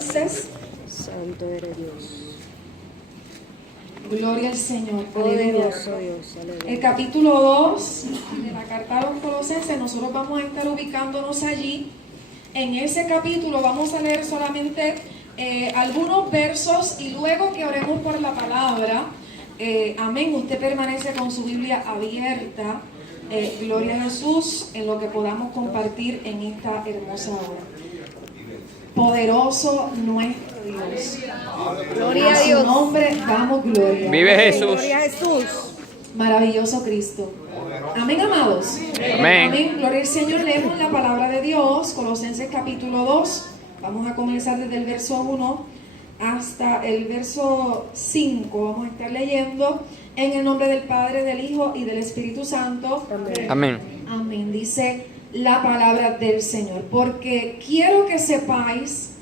Colosenses. Santo eres Dios. Gloria al Señor. Poderoso Dios. Aleluya. El capítulo 2 de la carta a los Colosenses, nosotros vamos a estar ubicándonos allí. En ese capítulo vamos a leer solamente algunos versos y luego que oremos por la palabra. Amén. Usted permanece con su Biblia abierta. Gloria a Jesús en lo que podamos compartir en esta hermosa hora. Poderoso nuestro Dios. Gloria a Dios. A su nombre damos gloria. Vive Jesús. Gloria a Jesús. Maravilloso Cristo. Amén, amados. Amén. Gloria al Señor. Leemos la palabra de Dios, Colosenses capítulo 2. Vamos a comenzar desde el verso 1 hasta el verso 5. Vamos a estar leyendo en el nombre del Padre, del Hijo y del Espíritu Santo. Amén. Amén. Dice la palabra del Señor. Porque quiero que sepáis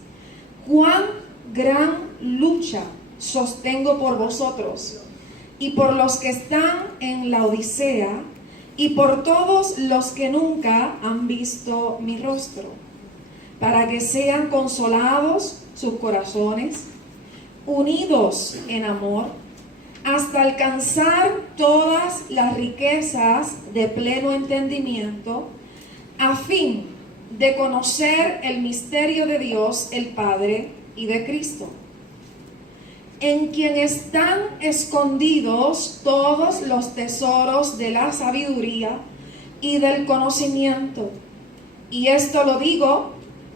cuán gran lucha sostengo por vosotros y por los que están en la Odisea y por todos los que nunca han visto mi rostro, para que sean consolados sus corazones, unidos en amor, hasta alcanzar todas las riquezas de pleno entendimiento, a fin de conocer el misterio de Dios el Padre y de Cristo, en quien están escondidos todos los tesoros de la sabiduría y del conocimiento. Y esto lo digo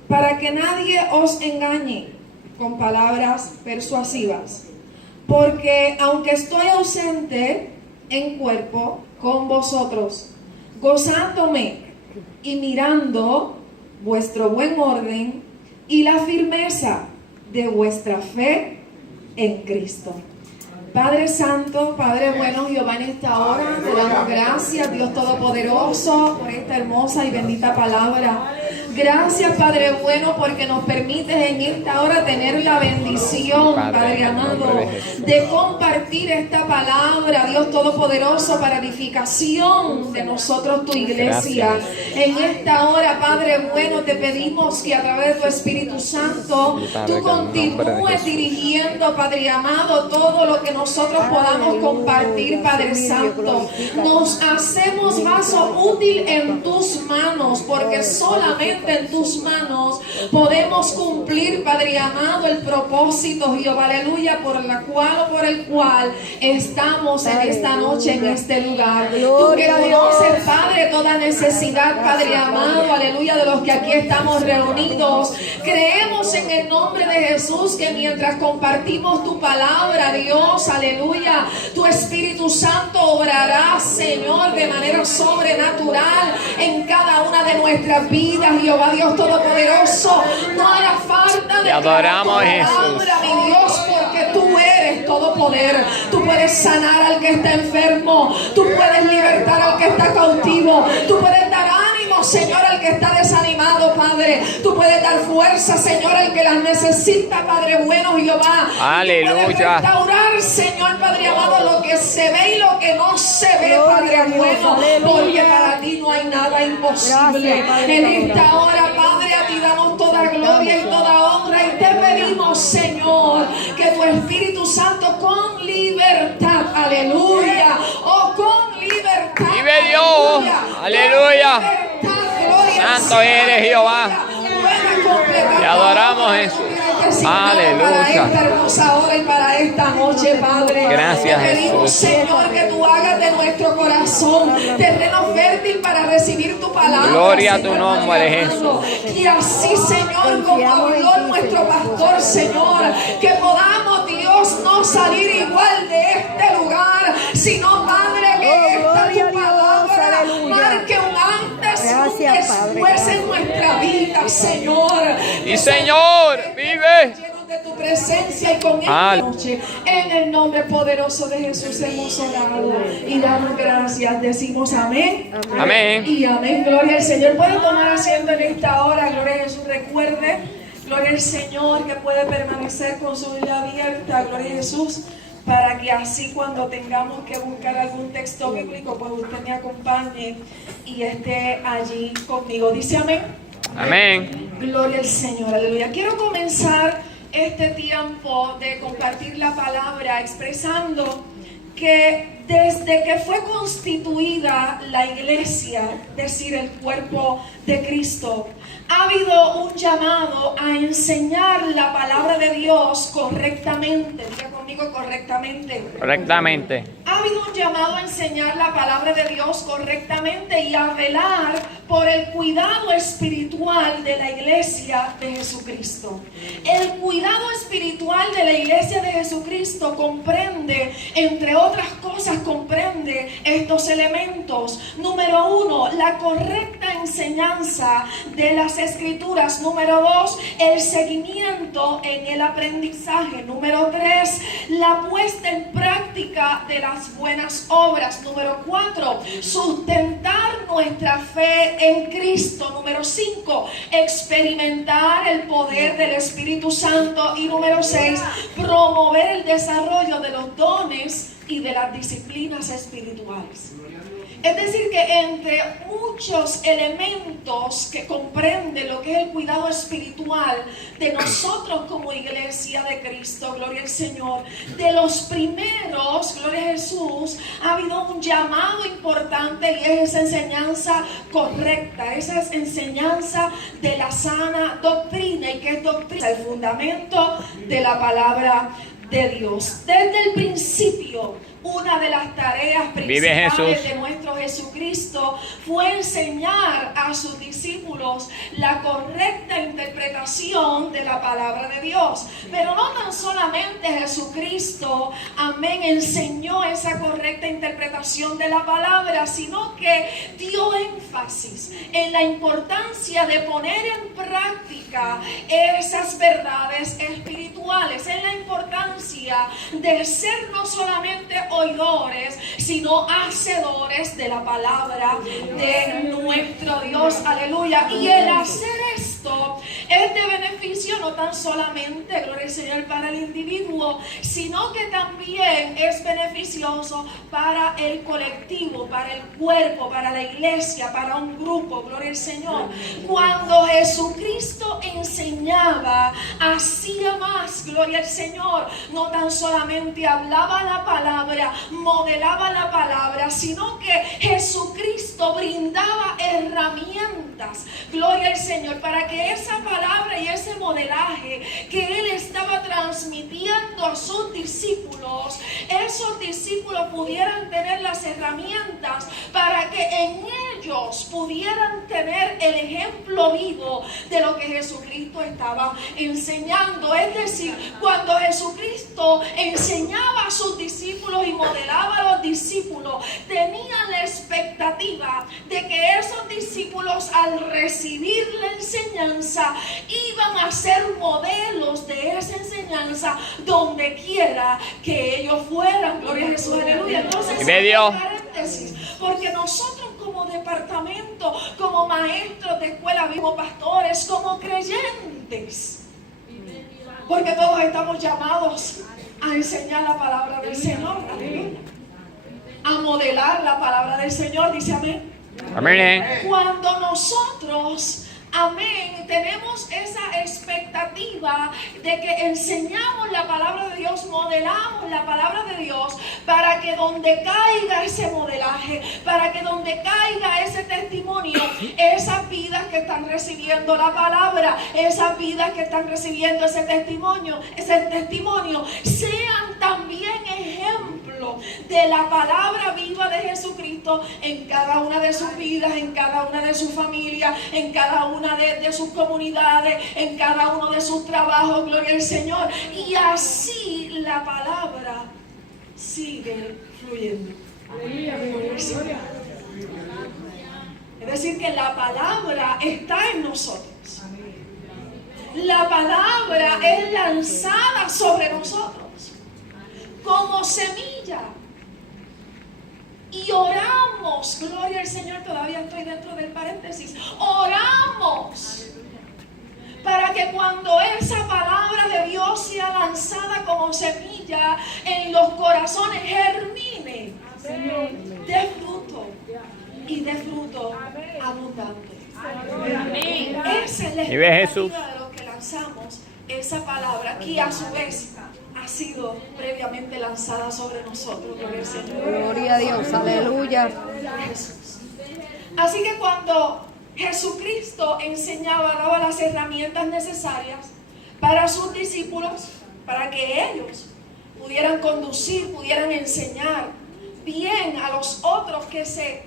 para que nadie os engañe con palabras persuasivas, porque aunque estoy ausente en cuerpo con vosotros, gozándome y mirando vuestro buen orden y la firmeza de vuestra fe en Cristo. Padre Santo, Padre bueno, Jehová, en esta hora te damos gracias, Dios Todopoderoso, por esta hermosa y bendita palabra. Gracias, Padre bueno, porque nos permites en esta hora tener la bendición, Padre amado, de compartir esta palabra, Dios Todopoderoso, para edificación de nosotros, tu iglesia. En esta hora, Padre bueno, te pedimos que a través de tu Espíritu Santo, tú continúes dirigiendo, Padre amado, todo lo que nosotros podamos compartir, Padre Santo. Nos hacemos vaso útil en tus manos, porque solamente en tus manos podemos cumplir, Padre amado, el propósito, Jehová, aleluya, por el cual estamos en esta noche, en este lugar. Tú que conoces, Padre, toda necesidad, Padre amado, aleluya, de los que aquí estamos reunidos. Creemos en el nombre de Jesús que mientras compartimos tu palabra, Dios, aleluya, tu Espíritu Santo obrará, Señor, de manera sobrenatural en cada una de nuestras vidas, Jehová Dios Todopoderoso. No hará falta de Te adoramos, tu palabra, mi Dios, porque tú eres todo poder. Tú puedes sanar al que está enfermo, tú puedes libertar al que está cautivo, tú puedes dar ánimo, Señor, al que está desanimado, Padre. Tú puedes dar fuerza, Señor, al que las necesita, Padre bueno, Jehová. Aleluya. Tú puedes restaurar, Señor, Padre amado, lo que se ve y lo que no se ve, Padre bueno, porque para ti no hay nada imposible. En esta hora, Padre, a ti damos toda gloria y toda honra y te pedimos, Señor, que tu Espíritu Santo con libertad, aleluya, con libertad, Vive Dios, aleluya. Santo eres Jehová. Te adoramos, Jesús. Aleluya. Para esta hermosa hora y para esta noche, Padre. Gracias, te pedimos, Jesús. Señor, que tú hagas de nuestro corazón terreno fértil para recibir tu palabra. Gloria a tu Señor, nombre, Padre Jesús. amado. Y así, Señor, como habló nuestro pastor, Señor, que podamos, Dios, no salir igual de este lugar, sino, Padre, que esta tu palabra marque un antes y un después en nuestra vida, Señor. Y Señor, vive. Llenos de tu presencia y con esta noche, en el nombre poderoso de Jesús hemos orado y damos gracias. Decimos amén. Amén. Y amén. Gloria al Señor. Pueden tomar asiento en esta hora. Gloria a Jesús. Recuerde, gloria al Señor, que puede permanecer con su Biblia abierta. Gloria a Jesús. Para que así cuando tengamos que buscar algún texto bíblico, pues usted me acompañe y esté allí conmigo. Dice amén. Amén. Gloria al Señor, aleluya. Quiero comenzar este tiempo de compartir la palabra expresando que desde que fue constituida la iglesia, es decir, el cuerpo de Cristo, ha habido un llamado a enseñar la palabra de Dios correctamente. Diga conmigo, correctamente. Correctamente. Ha habido un llamado a enseñar la palabra de Dios correctamente y a velar por el cuidado espiritual de la iglesia de Jesucristo. El cuidado espiritual de la iglesia de Jesucristo comprende, entre otras cosas, comprende estos elementos. Número 1, la correcta enseñanza de las Escrituras. Número 2, el seguimiento en el aprendizaje. Número 3, la puesta en práctica de las buenas obras. Número 4, sustentar nuestra fe en Cristo. Número 5, experimentar el poder del Espíritu Santo. Y número 6, promover el desarrollo de los dones y de las disciplinas espirituales. Es decir, que entre muchos elementos que comprende lo que es el cuidado espiritual de nosotros como iglesia de Cristo, gloria al Señor, de los primeros, gloria a Jesús, ha habido un llamado importante y es esa enseñanza correcta, esa es enseñanza de la sana doctrina. ¿Y qué es doctrina? El fundamento de la palabra de Dios. Desde el principio, una de las tareas principales de nuestro Jesucristo fue enseñar a sus discípulos la correcta interpretación de la palabra de Dios. Pero no tan solamente Jesucristo, amén, enseñó esa correcta interpretación de la palabra, sino que dio énfasis en la importancia de poner en práctica esas verdades espirituales, en la importancia de ser no solamente oidores, sino hacedores de la palabra de nuestro Dios. Aleluya. Y el hacer esto es de beneficio no tan solamente, gloria al Señor, para el individuo, sino que también es beneficioso para el colectivo, para el cuerpo, para la iglesia, para un grupo, gloria al Señor. Cuando Jesucristo enseñaba, hacía más, gloria al Señor. No tan solamente hablaba la palabra, modelaba la palabra, sino que Jesucristo brindaba herramientas, gloria al Señor, para que esa palabra y ese modelaje que Él estaba transmitiendo a sus discípulos, esos discípulos pudieran tener las herramientas para que en ellos pudieran tener el ejemplo vivo de lo que Jesucristo estaba enseñando. Es decir, cuando Jesucristo enseñaba a sus discípulos y modelaba a los discípulos, tenían la expectativa de que esos discípulos, al recibir la enseñanza, iban a ser modelos de esa enseñanza donde quiera que ellos fueran. Gloria a Jesús, aleluya. Entonces, paréntesis, porque nosotros como departamento, como maestros de escuela, como pastores, como creyentes, porque todos estamos llamados a enseñar la palabra del Señor, aleluya, a modelar la palabra del Señor, dice amén. Amén. Cuando nosotros, amén, tenemos esa expectativa de que enseñamos la palabra de Dios, modelamos la palabra de Dios, para que donde caiga ese modelaje, para que donde caiga ese testimonio, esas vidas que están recibiendo la palabra, esas vidas que están recibiendo ese testimonio sean también ejemplo de la palabra viva de Jesucristo en cada una de sus vidas, en cada una de sus familias, en cada una de sus comunidades, en cada uno de sus trabajos, gloria al Señor. Y así la palabra sigue fluyendo. Es decir, que la palabra está en nosotros. La palabra es lanzada sobre nosotros como semilla. Y oramos, gloria al Señor, todavía estoy dentro del paréntesis, oramos para que cuando esa palabra de Dios sea lanzada como semilla en los corazones, germine, dé fruto y dé fruto abundante. Esa es la expectativa de lo que lanzamos esa palabra que a su vez ha sido previamente lanzada sobre nosotros. Gloria al Señor. Gloria a Dios, aleluya. Jesús. Así que cuando Jesucristo enseñaba, daba las herramientas necesarias para sus discípulos, para que ellos pudieran conducir, pudieran enseñar bien a los otros que se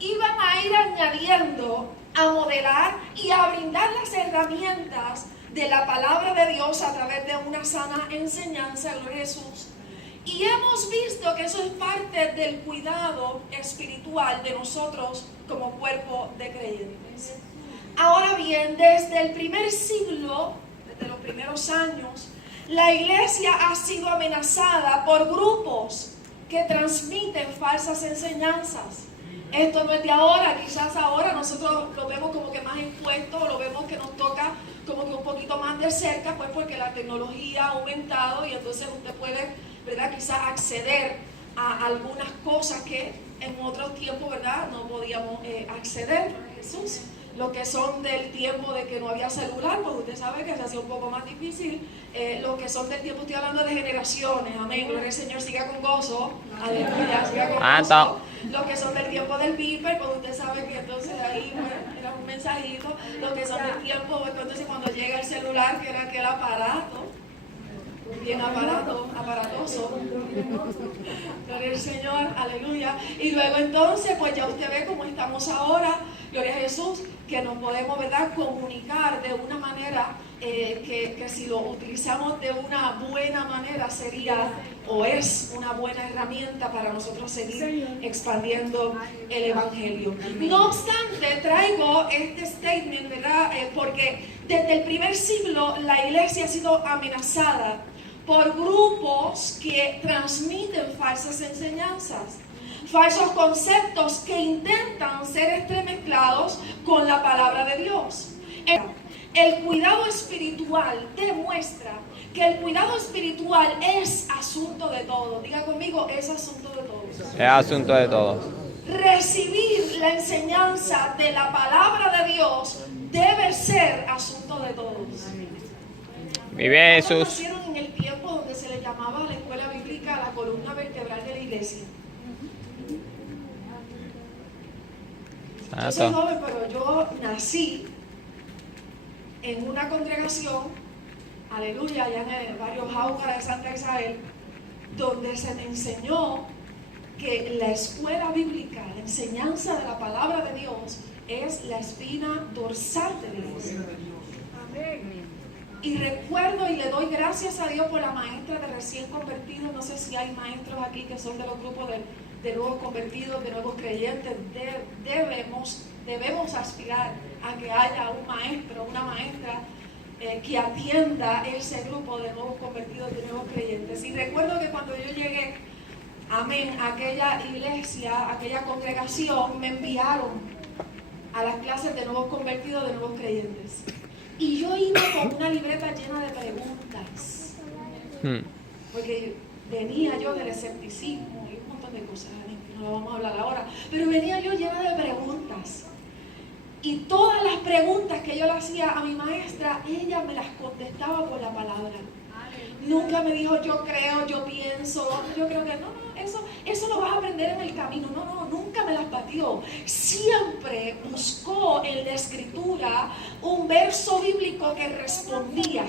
iban a ir añadiendo, a modelar y a brindar las herramientas de la palabra de Dios a través de una sana enseñanza, gloria a Jesús. Y hemos visto que eso es parte del cuidado espiritual de nosotros como cuerpo de creyentes. Ahora bien, desde el primer siglo, desde los primeros años, la iglesia ha sido amenazada por grupos que transmiten falsas enseñanzas. Esto no es de ahora, quizás ahora nosotros lo vemos como que más expuesto, lo vemos que nos toca como que un poquito más de cerca, pues porque la tecnología ha aumentado y entonces usted puede, ¿verdad?, quizás acceder a algunas cosas que en otros tiempos, ¿verdad?, no podíamos acceder. Jesús, lo que son del tiempo de que no había celular, pues usted sabe que se hacía un poco más difícil. Lo que son del tiempo, estoy hablando de generaciones, amén, gloria al Señor, siga con gozo, aleluya, siga con gozo. Los que son del tiempo del beeper, pues usted sabe que entonces ahí era un mensajito. Los que son del tiempo, pues entonces cuando llega el celular, que era aquel aparato, bien aparatoso, gloria al Señor, aleluya. Y luego entonces, pues ya usted ve cómo estamos ahora, gloria a Jesús, que nos podemos, ¿verdad?, comunicar de una manera que si lo utilizamos de una buena manera sería o es una buena herramienta para nosotros seguir expandiendo el Evangelio. No obstante, traigo este statement, ¿verdad?, porque desde el primer siglo la iglesia ha sido amenazada por grupos que transmiten falsas enseñanzas, falsos conceptos que intentan ser entremezclados con la palabra de Dios. El cuidado espiritual demuestra que el cuidado espiritual es asunto de todos. Diga conmigo, es asunto de todos. Es asunto de todos. Recibir la enseñanza de la palabra de Dios debe ser asunto de todos. Vive Jesús. Nacieron en el tiempo donde se le llamaba a la escuela bíblica la columna vertebral de la iglesia. Yo soy joven, pero yo nací en una congregación, aleluya, allá en el barrio Jauja de Santa Isabel, donde se me enseñó que la escuela bíblica, la enseñanza de la palabra de Dios, es la espina dorsal de la iglesia. Amén. Y recuerdo y le doy gracias a Dios por la maestra de recién convertidos. No sé si hay maestros aquí que son de los grupos de nuevos convertidos, de nuevos creyentes. Debemos aspirar a que haya un maestro, una maestra que atienda ese grupo de nuevos convertidos, de nuevos creyentes. Y recuerdo que cuando yo llegué, amén, a aquella iglesia, a aquella congregación, me enviaron a las clases de nuevos convertidos, de nuevos creyentes. Y yo iba con una libreta llena de preguntas. Porque venía yo del escepticismo y un montón de cosas, no lo vamos a hablar ahora. Pero venía yo llena de preguntas. Y todas las preguntas que yo le hacía a mi maestra, ella me las contestaba por la palabra. Nunca me dijo yo creo, yo pienso, yo creo que no, eso lo vas a aprender en el camino. No, nunca me las batió. Siempre buscó en la escritura un verso bíblico que respondía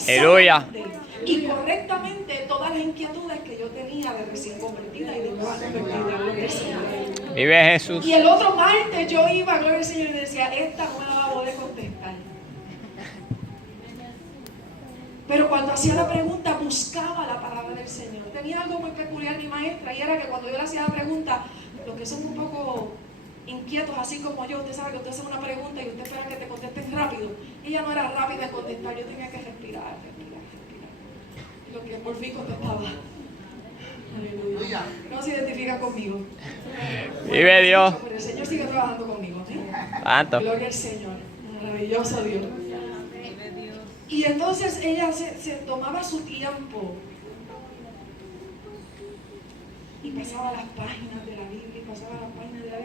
y correctamente todas las inquietudes que yo tenía de recién convertida y de nueva convertida. Vive Jesús. Y el otro martes yo iba, gloria al Señor, y decía, esta no me la va a poder contestar. Pero cuando hacía la pregunta, buscaba la palabra del Señor. Tenía algo muy peculiar mi maestra, y era que cuando yo le hacía la pregunta, los que son un poco inquietos, así como yo, usted sabe que usted hace una pregunta y usted espera que te contesten rápido. Ella no era rápida en contestar, yo tenía que respirar. Y lo que por fin contestaba. Aleluya. No se identifica conmigo. Vive Dios. Pero el Señor sigue trabajando conmigo. Santo. Gloria al Señor. Maravilloso Dios. Y entonces ella se tomaba su tiempo y pasaba las páginas de la Biblia,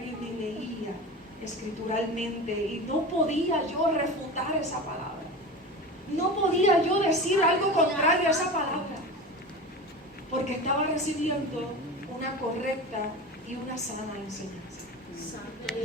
y me leía escrituralmente, y no podía yo refutar esa palabra. no podía yo decir algo contrario a esa palabra, porque estaba recibiendo una correcta y una sana enseñanza.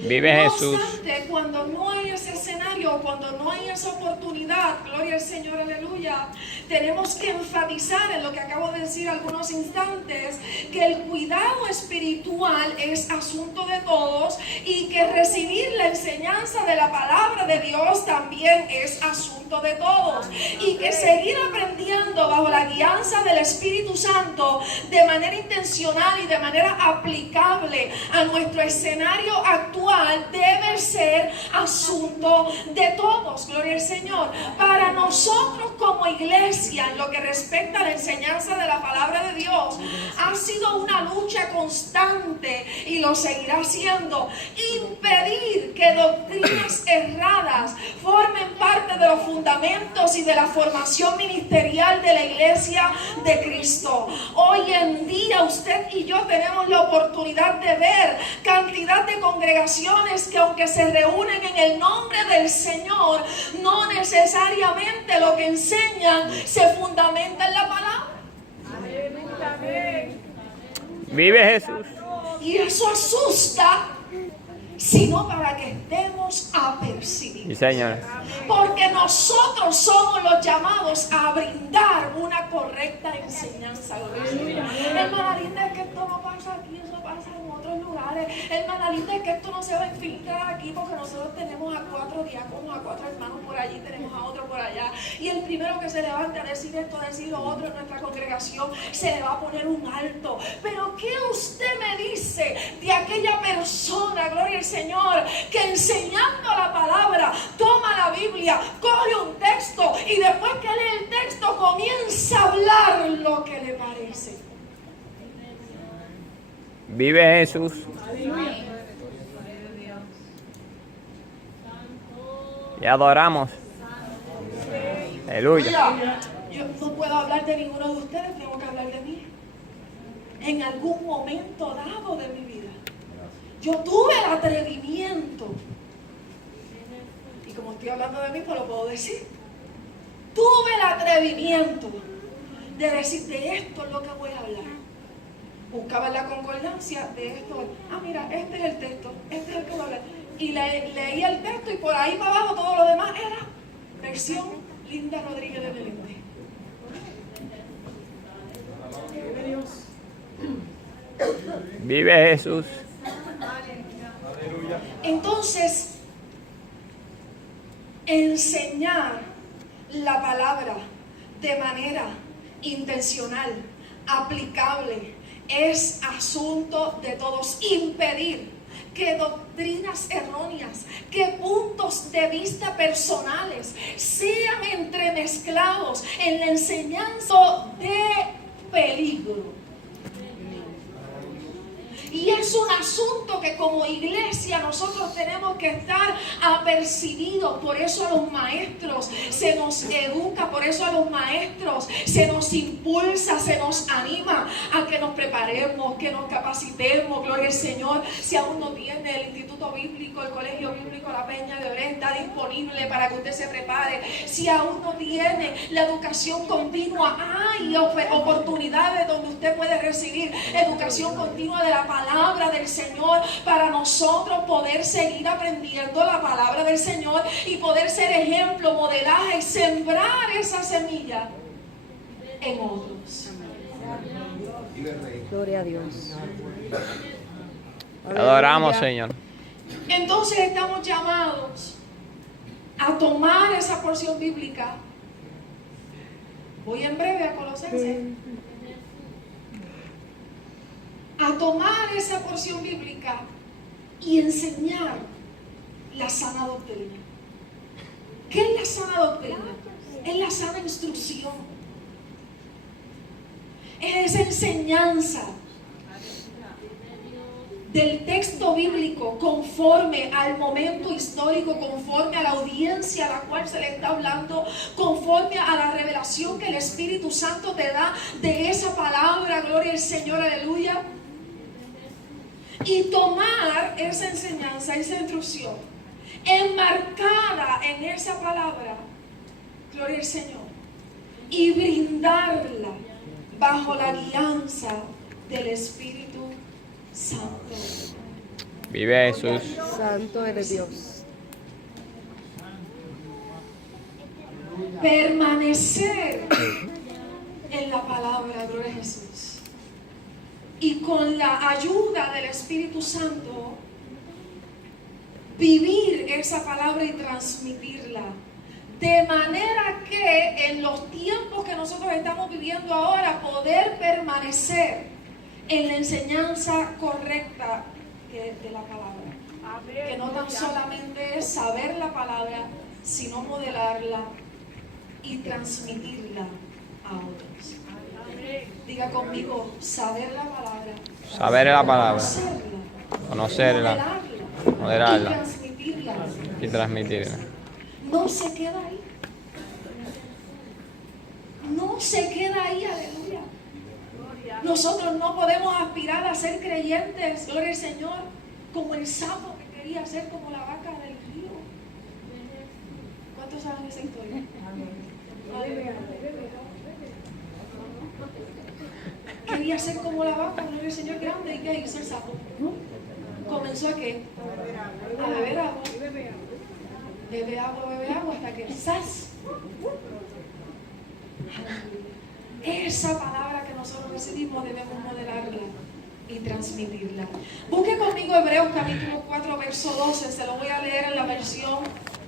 Vive No Jesús. obstante, cuando no hay ese escenario, cuando no hay esa oportunidad, gloria al Señor, aleluya, tenemos que enfatizar en lo que acabo de decir algunos instantes, que el cuidado espiritual es asunto de todos y que recibir la enseñanza de la palabra de Dios también es asunto de todos, y que seguir aprendiendo bajo la guianza del Espíritu Santo de manera intencional y de manera aplicable a nuestro escenario actual debe ser asunto de todos, gloria al Señor. Para nosotros como iglesia, en lo que respecta a la enseñanza de la palabra de Dios, ha sido una lucha constante y lo seguirá siendo, impedir que doctrinas erradas formen parte de los fundamentos y de la formación ministerial de la iglesia de Cristo. Hoy en día usted y yo tenemos la oportunidad de ver cantidad de congregaciones que, aunque se reúnen en el nombre del Señor, no necesariamente lo que enseñan se fundamenta en la palabra. Vive Jesús. Y eso asusta, sino para que estemos apercibidos. Sí, Señor. Porque nosotros somos los llamados a brindar una correcta enseñanza. Hermana linda, es que esto no pasa aquí, eso pasa en otros lugares. Hermana linda, es que esto no se va a infiltrar aquí, porque nosotros tenemos a 4 diáconos, a 4 hermanos por allí, tenemos a otro por allá. Y el primero que se levante a decir esto, a decir lo otro en nuestra congregación, se le va a poner un alto. Pero ¿qué usted me dice de aquella persona, gloria al Señor, que enseñando la palabra toma la Biblia, coge un texto y después que lee el texto comienza a hablar lo que le parece? Vive Jesús. Y adoramos. Aleluya. Mira, yo no puedo hablar de ninguno de ustedes, tengo que hablar de mí. En algún momento dado de mi vida, yo tuve el atrevimiento, y como estoy hablando de mí, pues lo puedo decir. Tuve el atrevimiento de decir, de esto es lo que voy a hablar. Buscaba en la concordancia de esto. Ah, mira, este es el texto, este es el que voy a hablar. Y leía el texto y por ahí para abajo todo lo demás era versión Linda Rodríguez de Meléndez. Vive Jesús. Entonces, enseñar la palabra de manera intencional, aplicable, es asunto de todos. Impedir que doctrinas erróneas, que puntos de vista personales sean entremezclados en la enseñanza de peligro. Y es un asunto que como iglesia nosotros tenemos que estar apercibidos. Por eso a los maestros se nos educa, por eso a los maestros se nos impulsa, se nos anima a que nos preparemos, que nos capacitemos, gloria al Señor. Si aún no tiene el Instituto Bíblico, el Colegio Bíblico La Peña de Orén, está disponible para que usted se prepare. Si aún no tiene la educación continua, hay oportunidades donde usted puede recibir educación continua de la palabra del Señor, para nosotros poder seguir aprendiendo la palabra del Señor y poder ser ejemplo, modelaje y sembrar esa semilla en otros. Gloria a Dios. Adoramos, Señor. Entonces estamos llamados a tomar esa porción bíblica. Voy en breve a Colosenses. A tomar esa porción bíblica y enseñar la sana doctrina. ¿Qué es la sana doctrina? Es la sana instrucción. Es esa enseñanza del texto bíblico conforme al momento histórico, conforme a la audiencia a la cual se le está hablando, conforme a la revelación que el Espíritu Santo te da de esa palabra, gloria al Señor, aleluya. Y tomar esa enseñanza, esa instrucción, enmarcada en esa palabra, gloria al Señor, y brindarla bajo la guianza del Espíritu Santo. Vive Jesús. Santo eres Dios. Permanecer en la palabra, gloria a Jesús. Y con la ayuda del Espíritu Santo, vivir esa palabra y transmitirla. De manera que en los tiempos que nosotros estamos viviendo ahora, poder permanecer en la enseñanza correcta de la palabra. Que no tan solamente es saber la palabra, sino modelarla y transmitirla a otros. Diga conmigo, saber la palabra. Saber la palabra. Conocerla. Modelarla. Y transmitirla. Y transmitirla. No se queda ahí. No se queda ahí, aleluya. Nosotros no podemos aspirar a ser creyentes, gloria al Señor, como el sapo que quería ser como la vaca del río. ¿Cuántos saben esa historia? Aleluya. Quería ser como la vaca, gloria al Señor grande. ¿Y qué hizo el sapo? ¿Comenzó a qué? A beber agua. Bebe agua hasta que ¡zas! Esa palabra que nosotros recibimos debemos modelarla y transmitirla. Busque conmigo Hebreos capítulo 4 verso 12. Se lo voy a leer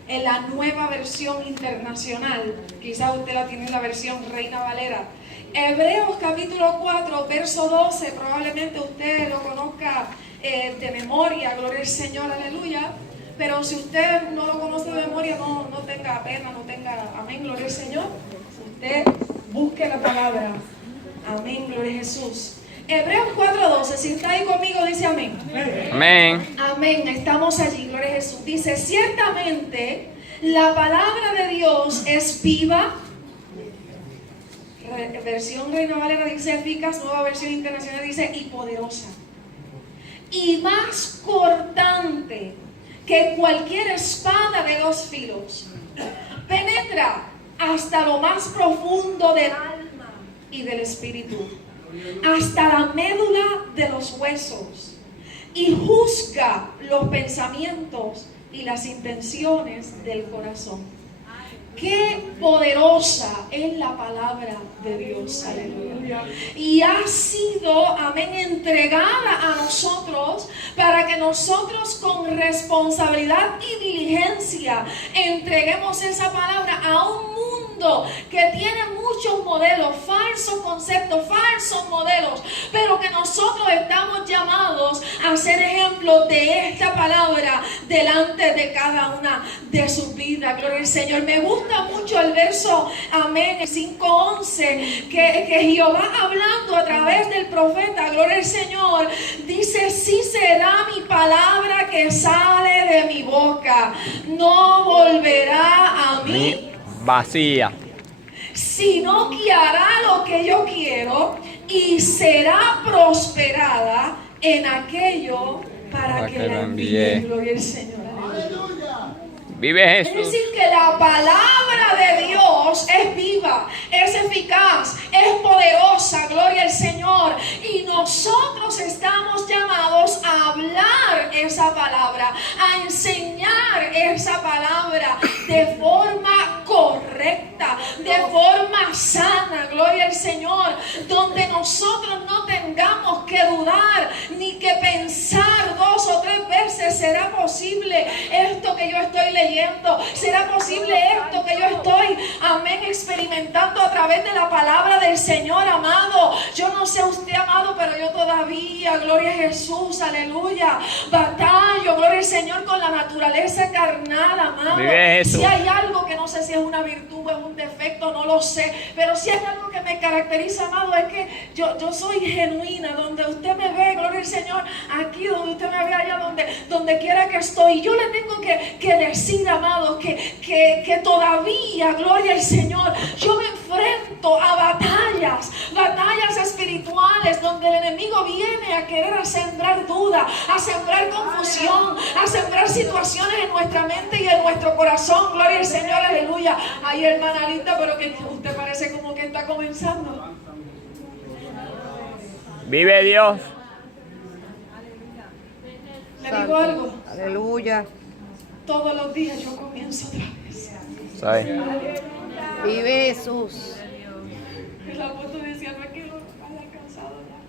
en la nueva versión internacional. Quizás usted la tiene en la versión Reina Valera. Hebreos capítulo 4 verso 12. Probablemente usted lo conozca de memoria. Gloria al Señor, aleluya. Pero si usted no lo conoce de memoria, no tenga pena, no tenga, amén, gloria al Señor. Usted busque la palabra. Amén, gloria a Jesús. Hebreos 4:12, si está ahí conmigo, dice amén. Amén. Amén, estamos allí, gloria a Jesús. Dice, ciertamente la palabra de Dios es viva. Versión Reina Valera dice eficaz, nueva versión internacional dice y poderosa. Y más cortante que cualquier espada de dos filos, penetra hasta lo más profundo del alma y del espíritu, hasta la médula de los huesos, y juzga los pensamientos y las intenciones del corazón. Qué poderosa es la palabra de Dios, aleluya. Y ha sido, amén, entregada a nosotros para que nosotros con responsabilidad y diligencia entreguemos esa palabra a un mundo que tiene muchos modelos, falsos conceptos, falsos modelos, pero que nosotros estamos llamados a ser ejemplos de esta palabra delante de cada una de sus vidas. Gloria al Señor. Me gusta mucho el verso, amén, 5:11, que Jehová hablando a través del profeta, gloria al Señor, dice, sí será mi palabra que sale de mi boca, no volverá a mí vacía, sino que hará lo que yo quiero y será prosperada en aquello para que la envíe. Gloria al Señor. Vive Es Jesús. decir, que la palabra de Dios es viva, es eficaz, es poderosa, gloria al Señor. Y nosotros estamos llamados a hablar esa palabra, a enseñar esa palabra de forma correcta, de forma sana, gloria al Señor, donde nosotros no tengamos que dudar ni que pensar 2 o 3 veces, ¿será posible esto que yo estoy leyendo? ¿Será posible esto que yo estoy, amén, experimentando a través de la palabra del Señor, amado? Yo no sé usted, amado, pero yo todavía, gloria a Jesús, aleluya, batallo, gloria al Señor, con la naturaleza carnal, amado. Si hay algo que no sé si es una virtud o es un defecto, no lo sé, pero si hay algo que me caracteriza, amado, es que yo soy genuina. Donde usted me ve, gloria al Señor, aquí donde usted me ve, allá donde quiera que estoy, yo le tengo que decir, amados, que todavía, gloria al Señor, yo me enfrento a batallas espirituales donde el enemigo enemigo viene a querer a sembrar duda, a sembrar confusión, a sembrar situaciones en nuestra mente y en nuestro corazón. Gloria al Señor, aleluya. Ay, hermana Linda, pero que usted parece como que está comenzando. Vive Dios. Le digo algo. Aleluya. Todos los días yo comienzo otra vez. ¿Sabe? Vive Jesús. El apóstol decía, no es que lo haya alcanzado ya.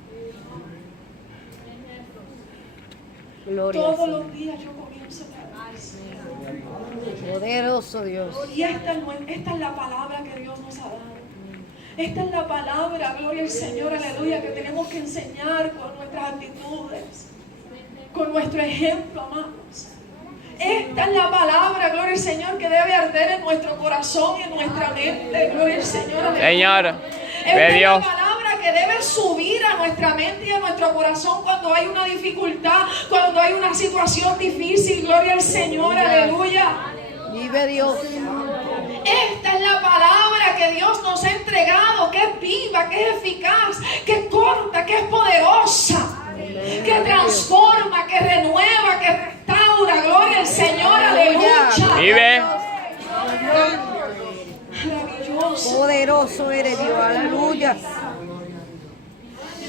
Gloria al Todos Señor. los días yo comienzo otra vez. Poderoso Dios. Y esta es la palabra que Dios nos ha dado. Esta es la palabra, gloria al Señor, aleluya, que tenemos que enseñar con nuestras actitudes, con nuestro ejemplo, amados. Esta es la palabra, gloria al Señor, que debe arder en nuestro corazón y en nuestra mente, gloria al Señor, aleluya. Señor, Esta ve es Dios. la palabra que debe subir a nuestra mente y a nuestro corazón cuando hay una dificultad, cuando hay una situación difícil, gloria al Señor, aleluya. Vive Dios. Esta es la palabra que Dios nos ha entregado, que es viva, que es eficaz, que es corta, que es poderosa, que transforma, que renueva, que restaura. Gloria al Señor, aleluya. Vive. Maravilloso. Poderoso eres Dios. Aleluya.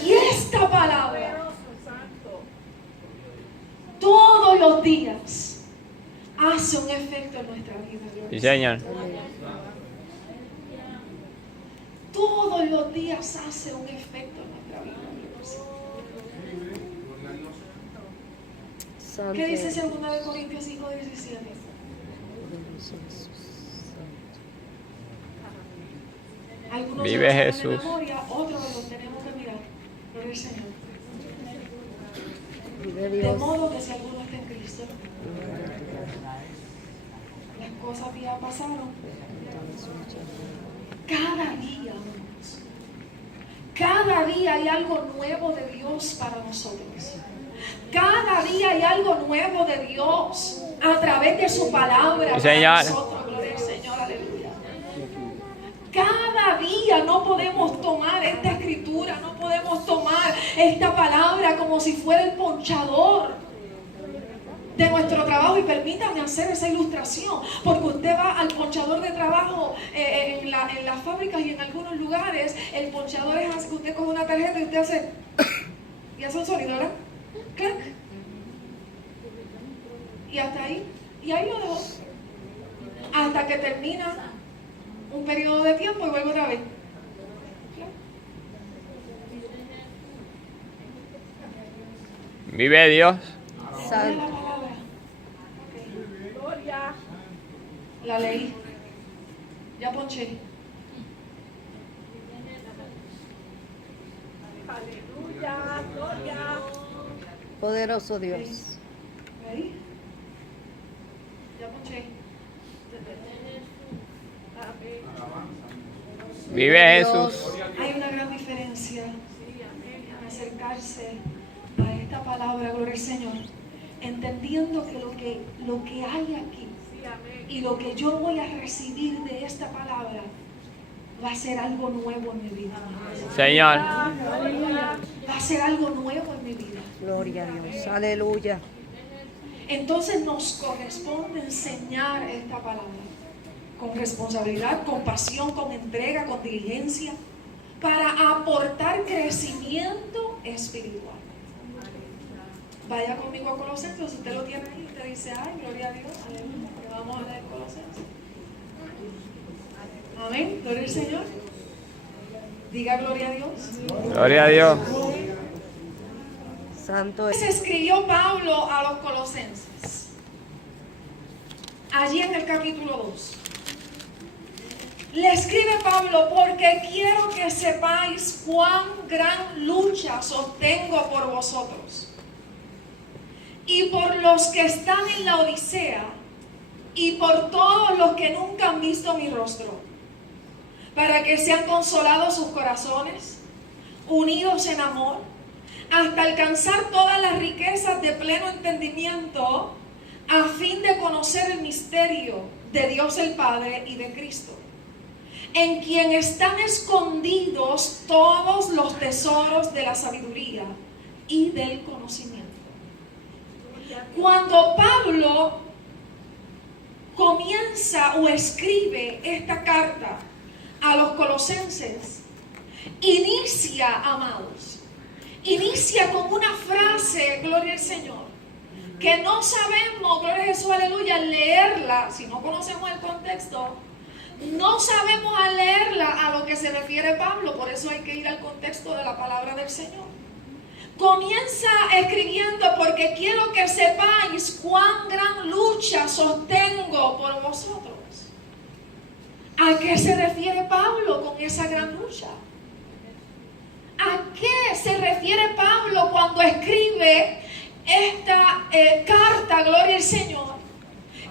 Y esta palabra, todos los días, hace un efecto en nuestra vida. Sí, Señor. Todos los días hace un efecto en nuestra vida. Santo ¿Qué dice eres. 2 Corintios 5:17? Algunos Vive se lo saben de Jesús. memoria, otros los tenemos que mirar. Gloria al Señor. Vive De Dios. modo que si alguno está en Cristo, las cosas ya pasaron. Cada día hay algo nuevo de Dios para nosotros. Cada día hay algo nuevo de Dios a través de su palabra. Sí, Señor. Para nosotros, gloria al Señor, aleluya. Cada día no podemos tomar esta escritura, no podemos tomar esta palabra como si fuera el ponchador de nuestro trabajo. Y permítanme hacer esa ilustración, porque usted va al ponchador de trabajo en las fábricas y en algunos lugares. El ponchador es así, que usted coge una tarjeta y usted hace y hace un sonido, ¿verdad? Clac. Y hasta ahí, y ahí lo dejo hasta que termina un periodo de tiempo y vuelve otra vez. Vive Dios. ¿Cuál es la Santo. palabra? La leí. Ya ponché. Poderoso Dios. ¿Leí? Ya ponché. Vive Jesús. Hay una gran diferencia en acercarse a esta palabra, gloria al Señor, entendiendo que lo que hay aquí y lo que yo voy a recibir de esta palabra va a ser algo nuevo en mi vida. Señor. Va a ser algo nuevo en mi vida. Gloria a Dios. Aleluya. Entonces nos corresponde enseñar esta palabra con responsabilidad, con pasión, con entrega, con diligencia, para aportar crecimiento espiritual. Vaya conmigo a Colosenses, si usted lo tiene ahí, usted dice, ay, gloria a Dios, aleluya, que vamos a leer Colosenses. Amén, gloria al Señor. Diga gloria a Dios. Gloria a Dios. Santo es. Se escribió Pablo a los Colosenses, allí en el capítulo 2. Le escribe Pablo, porque quiero que sepáis cuán gran lucha sostengo por vosotros y por los que están en la Odisea y por todos los que nunca han visto mi rostro, para que sean consolados sus corazones, unidos en amor, hasta alcanzar todas las riquezas de pleno entendimiento, a fin de conocer el misterio de Dios el Padre y de Cristo, en quien están escondidos todos los tesoros de la sabiduría y del conocimiento. Cuando Pablo comienza o escribe esta carta a los colosenses, inicia, amados, inicia con una frase, gloria al Señor, que no sabemos, gloria a Jesús, aleluya, leerla, si no conocemos el contexto, no sabemos al leerla a lo que se refiere Pablo, por eso hay que ir al contexto de la palabra del Señor. Comienza escribiendo: porque quiero que sepáis cuán gran lucha sostengo por vosotros. ¿A qué se refiere Pablo con esa gran lucha? ¿A qué se refiere Pablo cuando escribe esta carta, gloria al Señor,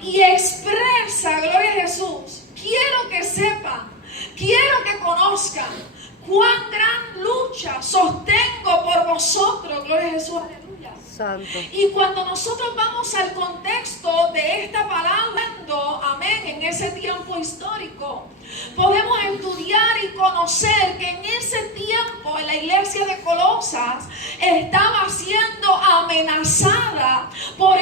y expresa, gloria a Jesús? Quiero que sepan, quiero que conozcan cuán gran lucha sostengo por vosotros, gloria a Jesús, aleluya. Santo. Y cuando nosotros vamos al contexto de esta palabra, amén, en ese tiempo histórico, podemos estudiar y conocer que en ese tiempo en la iglesia de Colosas estaba siendo amenazada por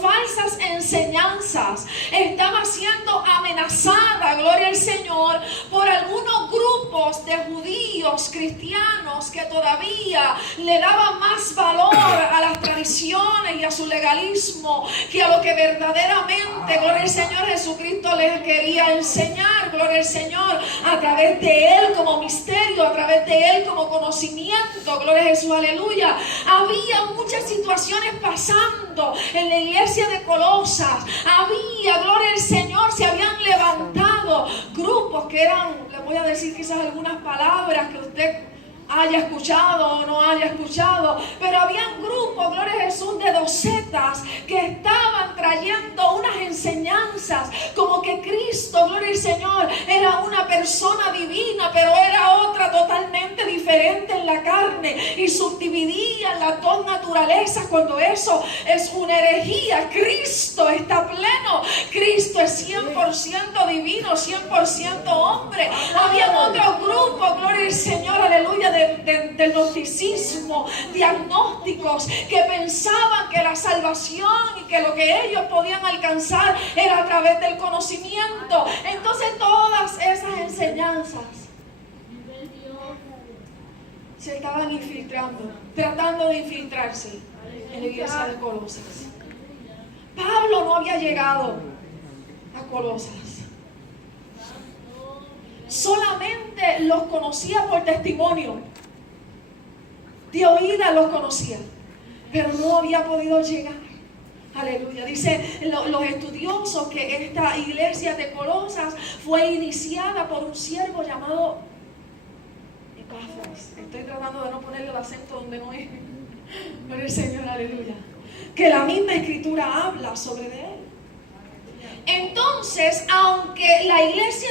falsas enseñanzas. Estaba siendo amenazada, gloria al Señor, por algunos grupos de judíos cristianos que todavía le daban más valor a las tradiciones y a su legalismo que a lo que verdaderamente, gloria al Señor, Jesucristo les quería enseñar, gloria al Señor, a través de Él como misterio, a través de Él como conocimiento, gloria a Jesús, aleluya. Había muchas situaciones pasando en la iglesia de Colosas. Había, gloria al Señor, se habían levantado grupos que eran, les voy a decir quizás algunas palabras que usted haya escuchado o no haya escuchado, pero habían grupos, gloria a Jesús, de docetas que estaban trayendo unas enseñanzas como que Cristo, gloria al Señor, era una persona divina, pero era otra totalmente diferente en la carne y subdividían las dos naturalezas, cuando eso es una herejía. Cristo está pleno, Cristo es 100% divino, 100% hombre. Habían otros grupos, gloria al Señor, aleluya, del gnosticismo, de agnósticos, que pensaban que la salvación y que lo que ellos podían alcanzar era a través del conocimiento. Entonces todas esas enseñanzas se estaban infiltrando, tratando de infiltrarse en la iglesia de Colosas. Pablo no había llegado a Colosas. Solamente los conocía por testimonio. De oída los conocía, pero no había podido llegar. Aleluya. Dice los estudiosos que esta iglesia de Colosas fue iniciada por un siervo llamado Epafras. Estoy tratando de no ponerle el acento donde no es. Pero el Señor, aleluya. Que la misma escritura habla sobre él. Entonces, aunque la iglesia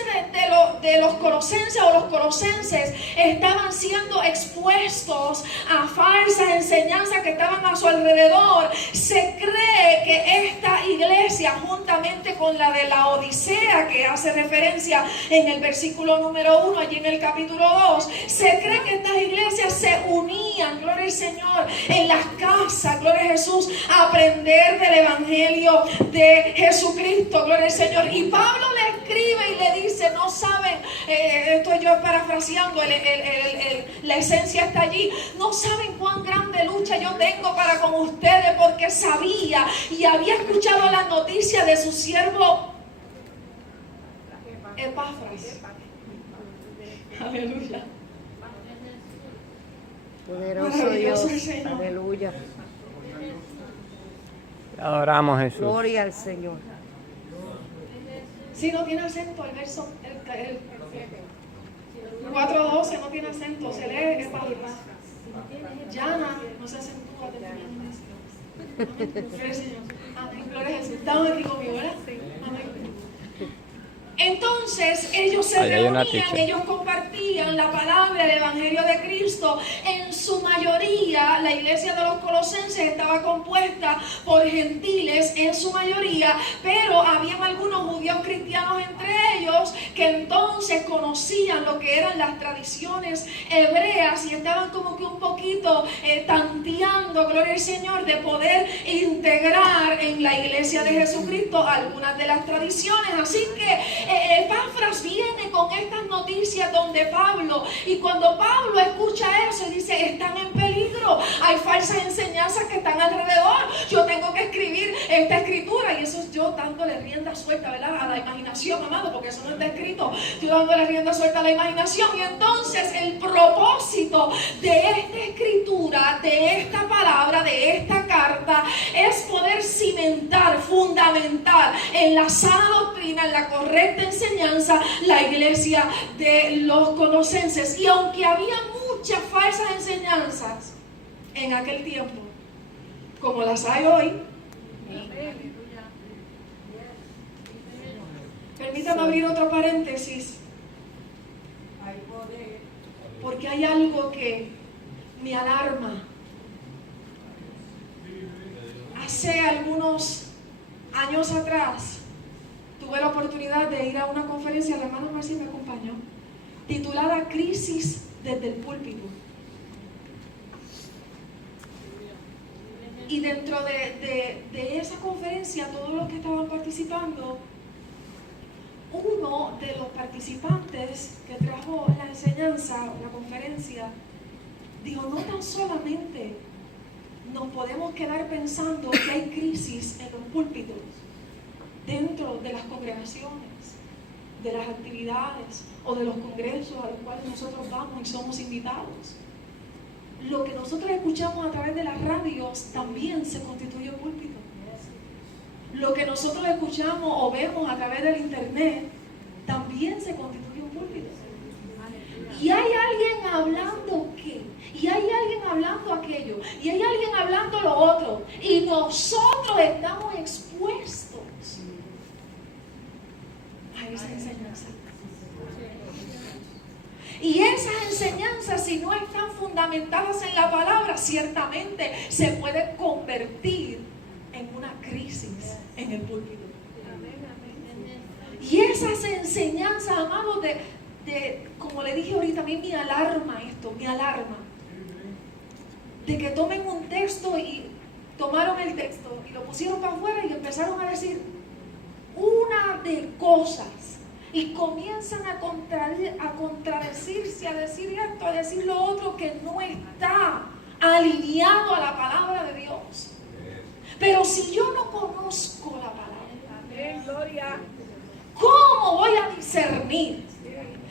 de los colosenses o los colosenses estaban siendo expuestos a falsas enseñanzas que estaban a su alrededor, se cree que esta iglesia, juntamente con la de la Odisea, que hace referencia en el versículo número 1, allí en el capítulo 2, se cree que estas iglesias se unían, gloria al Señor, en las casas, gloria a Jesús, a aprender del evangelio de Jesucristo. Gloria al Señor. Y Pablo le escribe y le dice, no saben, estoy yo parafraseando, la esencia está allí, no saben cuán grande lucha yo tengo para con ustedes, porque sabía y había escuchado las noticias de su siervo Epafras. Aleluya. Poderoso Dios. Aleluya. Adoramos Jesús. Gloria al Señor. Si no tiene acento, el verso, el 4:12 no tiene acento, se lee Epafras. Llana no se acentúa. Gloria al Señor. Amén, gloria a Jesús. Estamos aquí conmigo, ¿verdad? Amén. Entonces ellos se reunían, ellos compartían compartían la palabra, el evangelio de Cristo. En su mayoría, la iglesia de los Colosenses estaba compuesta por gentiles, en su mayoría, pero habían algunos judíos cristianos entre ellos que entonces conocían lo que eran las tradiciones hebreas y estaban como que un poquito tanteando, gloria al Señor, de poder integrar en la iglesia de Jesucristo algunas de las tradiciones. Así que Epafras viene con estas noticias donde Pablo, y cuando Pablo escucha eso, dice: están en peligro, hay falsas enseñanzas que están alrededor, yo tengo que escribir esta escritura. Y eso es yo dándole rienda suelta, ¿verdad?, a la imaginación, amado, porque eso no está escrito. Yo dándole rienda suelta a la imaginación. Y entonces el propósito de esta escritura, de esta palabra, de esta carta, es poder cimentar, fundamentar en la sana doctrina, en la correcta enseñanza, la iglesia de los Colosenses. Y aunque había muchas falsas enseñanzas en aquel tiempo, como las hay hoy, permítame abrir otro paréntesis, porque hay algo que me alarma. Hace algunos años atrás tuve la oportunidad de ir a una conferencia, la hermana Marci me acompañó, titulada Crisis desde el púlpito. Y dentro de esa conferencia, todos los que estaban participando, uno de los participantes que trajo la enseñanza, la conferencia, dijo: no tan solamente nos podemos quedar pensando que hay crisis en los púlpitos, dentro de las congregaciones, de las actividades o de los congresos a los cuales nosotros vamos y somos invitados. Lo que nosotros escuchamos a través de las radios también se constituye púlpito. Lo que nosotros escuchamos o vemos a través del internet también se constituye un púlpito. Y hay alguien hablando qué, y hay alguien hablando aquello, y hay alguien hablando lo otro, y nosotros estamos expuestos a esa enseñanza. Y esas enseñanzas, si no están fundamentadas en la palabra, ciertamente se puede convertir en una crisis en el púlpito. Y esas enseñanzas, amados, como le dije ahorita, a mí me alarma esto, me alarma. De que tomen un texto y tomaron el texto y lo pusieron para afuera y empezaron a decir una de cosas. Y comienzan a contradecirse, a decir esto, a decir lo otro, que no está alineado a la palabra de Dios. Pero si yo no conozco la palabra, ¿cómo voy a discernir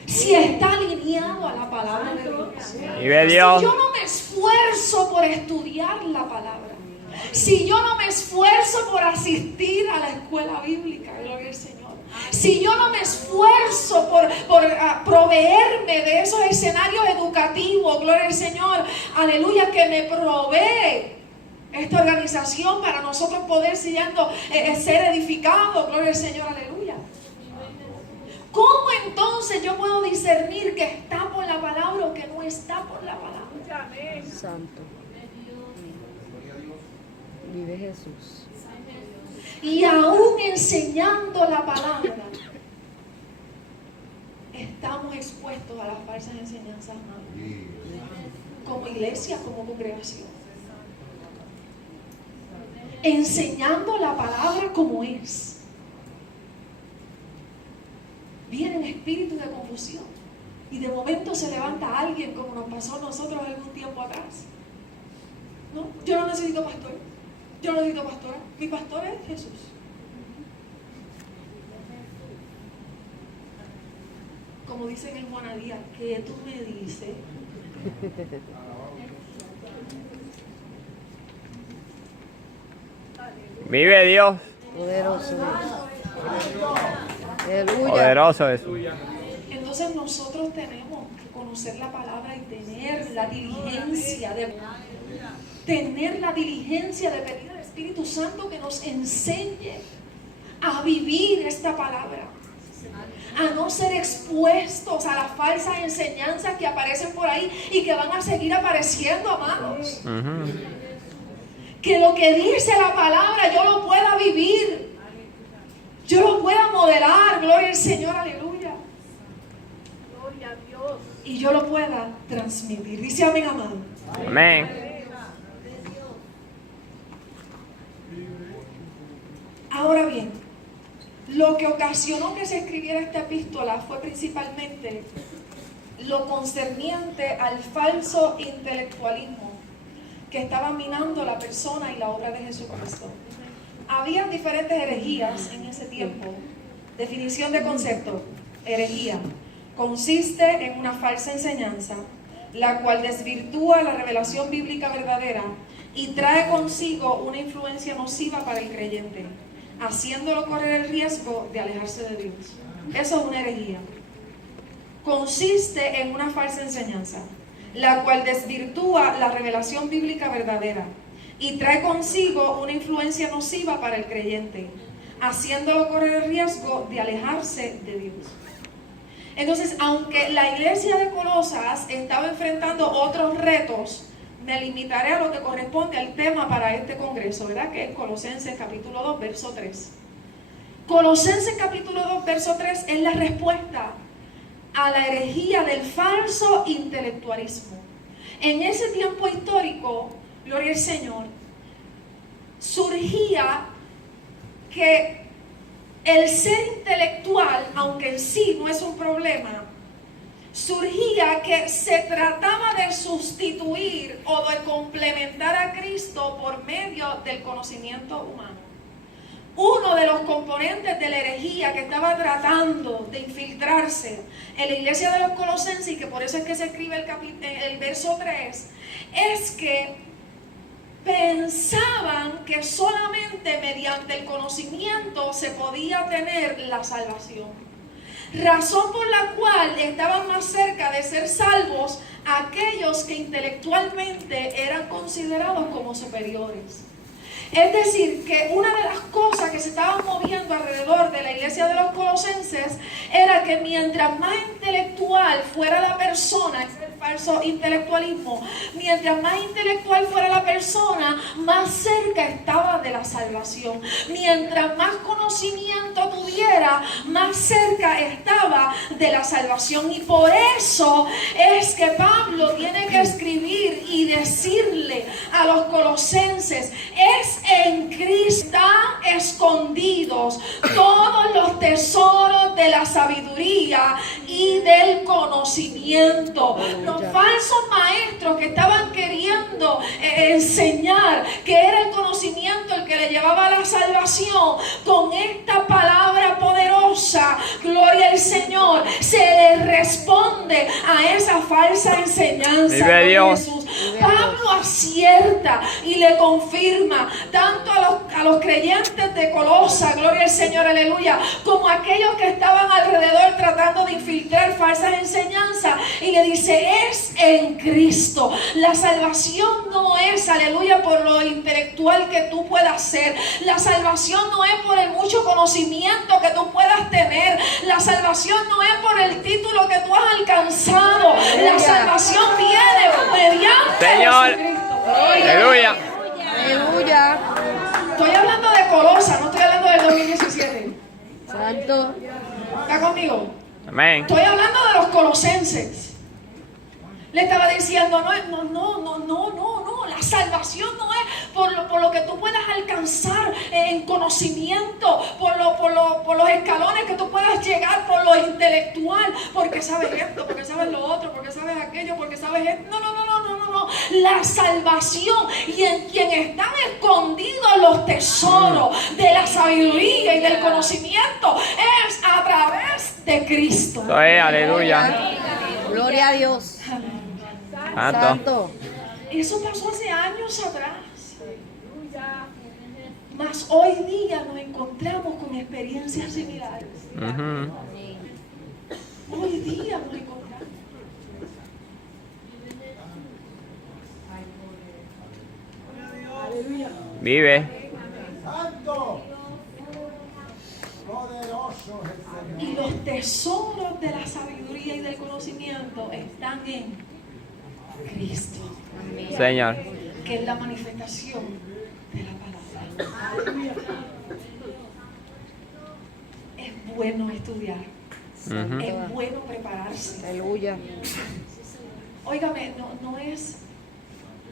si está alineado a la palabra de Dios? Y ve Dios. Si yo no me esfuerzo por estudiar la palabra, si yo no me esfuerzo por asistir a la escuela bíblica, gloria al Señor, si yo no me esfuerzo por proveerme de esos escenarios educativos, gloria al Señor, aleluya, que me provee esta organización para nosotros poder ser edificados, gloria al Señor, aleluya. ¿Cómo entonces yo puedo discernir que está por la palabra o que no está por la palabra? Santo. Vive Jesús. Y aún enseñando la palabra, estamos expuestos a las falsas enseñanzas, como iglesia, como congregación. Enseñando la palabra como es, vienen espíritus de confusión. Y de momento se levanta alguien, como nos pasó a nosotros algún tiempo atrás. ¿No? Yo no necesito pastor. Yo no necesito pastora. Mi pastor es Jesús. Como dicen en Juana Díaz, ¿qué tú me dices? Vive Dios. Poderoso. Aleluya. Poderoso Jesús. Entonces nosotros tenemos que conocer la palabra y tener la diligencia de pedir al Espíritu Santo que nos enseñe a vivir esta palabra, a no ser expuestos a las falsas enseñanzas que aparecen por ahí y que van a seguir apareciendo, amados. Que lo que dice la palabra yo lo pueda vivir, yo lo pueda modelar, gloria al Señor, aleluya. Gloria a Dios. Y yo lo pueda transmitir. Dice amén, amado. Amén. Ahora bien, lo que ocasionó que se escribiera esta epístola fue principalmente lo concerniente al falso intelectualismo que estaba minando la persona y la obra de Jesucristo. Habían diferentes herejías en ese tiempo. Definición de concepto: herejía consiste en una falsa enseñanza, la cual desvirtúa la revelación bíblica verdadera y trae consigo una influencia nociva para el creyente, haciéndolo correr el riesgo de alejarse de Dios. Eso es una herejía. Consiste en una falsa enseñanza, la cual desvirtúa la revelación bíblica verdadera y trae consigo una influencia nociva para el creyente, haciéndolo correr el riesgo de alejarse de Dios. Entonces, aunque la iglesia de Colosas estaba enfrentando otros retos, me limitaré a lo que corresponde al tema para este congreso, ¿verdad? Que es Colosenses capítulo 2, verso 3. Colosenses capítulo 2, verso 3 es la respuesta a la herejía del falso intelectualismo. En ese tiempo histórico, gloria al Señor, surgía que el ser intelectual, aunque en sí no es un problema, surgía que se trataba de sustituir o de complementar a Cristo por medio del conocimiento humano. Uno de los componentes de la herejía que estaba tratando de infiltrarse en la iglesia de los Colosenses, y que por eso es que se escribe el verso 3, es que pensaban que solamente mediante el conocimiento se podía tener la salvación. Razón por la cual estaban más cerca de ser salvos aquellos que intelectualmente eran considerados como superiores. Es decir, que una de las cosas que se estaban moviendo alrededor de la iglesia de los Colosenses era que mientras más intelectual fuera la persona, es el falso intelectualismo, mientras más intelectual fuera la persona, más cerca estaba de la salvación. Mientras más conocimiento tuviera, más cerca estaba de la salvación. Y por eso es que Pablo tiene que escribir y decirle a los colosenses: es en Cristo escondidos todos los tesoros de la sabiduría y del conocimiento. Los falsos maestros que estaban queriendo enseñar que era el conocimiento el que le llevaba a la salvación, con esta palabra poderosa, gloria al Señor, se le responde a esa falsa enseñanza de Jesús. Pablo acierta y le confirma tanto a los creyentes de Colosas, gloria al Señor, aleluya, como a aquellos que estaban alrededor tratando de infiltrar falsas enseñanzas, y le dice: es en Cristo. La salvación no es, aleluya, por lo intelectual que tú puedas ser. La salvación no es por el mucho conocimiento que tú puedas tener. La salvación no es por el título que tú has alcanzado. La salvación viene mediante Señor. Jesucristo. Aleluya. Aleluya. Estoy hablando de Colosas, no estoy hablando del 2017. Santo. ¿Está conmigo? Amén. Estoy hablando de los colosenses. Le estaba diciendo: no, la salvación no es por lo que tú puedas alcanzar en conocimiento, por los escalones que tú puedas llegar, por lo intelectual, porque sabes esto, porque sabes lo otro, porque sabes aquello, porque sabes esto. No. La salvación, y en quien están escondidos los tesoros de la sabiduría y del conocimiento, es a través de Cristo. Eso es, aleluya. Gloria a Dios. Santo. Santo. Eso pasó hace años atrás. Mas hoy día nos encontramos con experiencias similares. Hoy día nos encontramos. Vive. Santo, poderoso es el Señor. Y los los tesoros de la sabiduría y del conocimiento están en Cristo, Señor. que es la manifestación de la palabra. Es bueno estudiar, Ujú. es bueno prepararse. Aleluya. Óigame, no es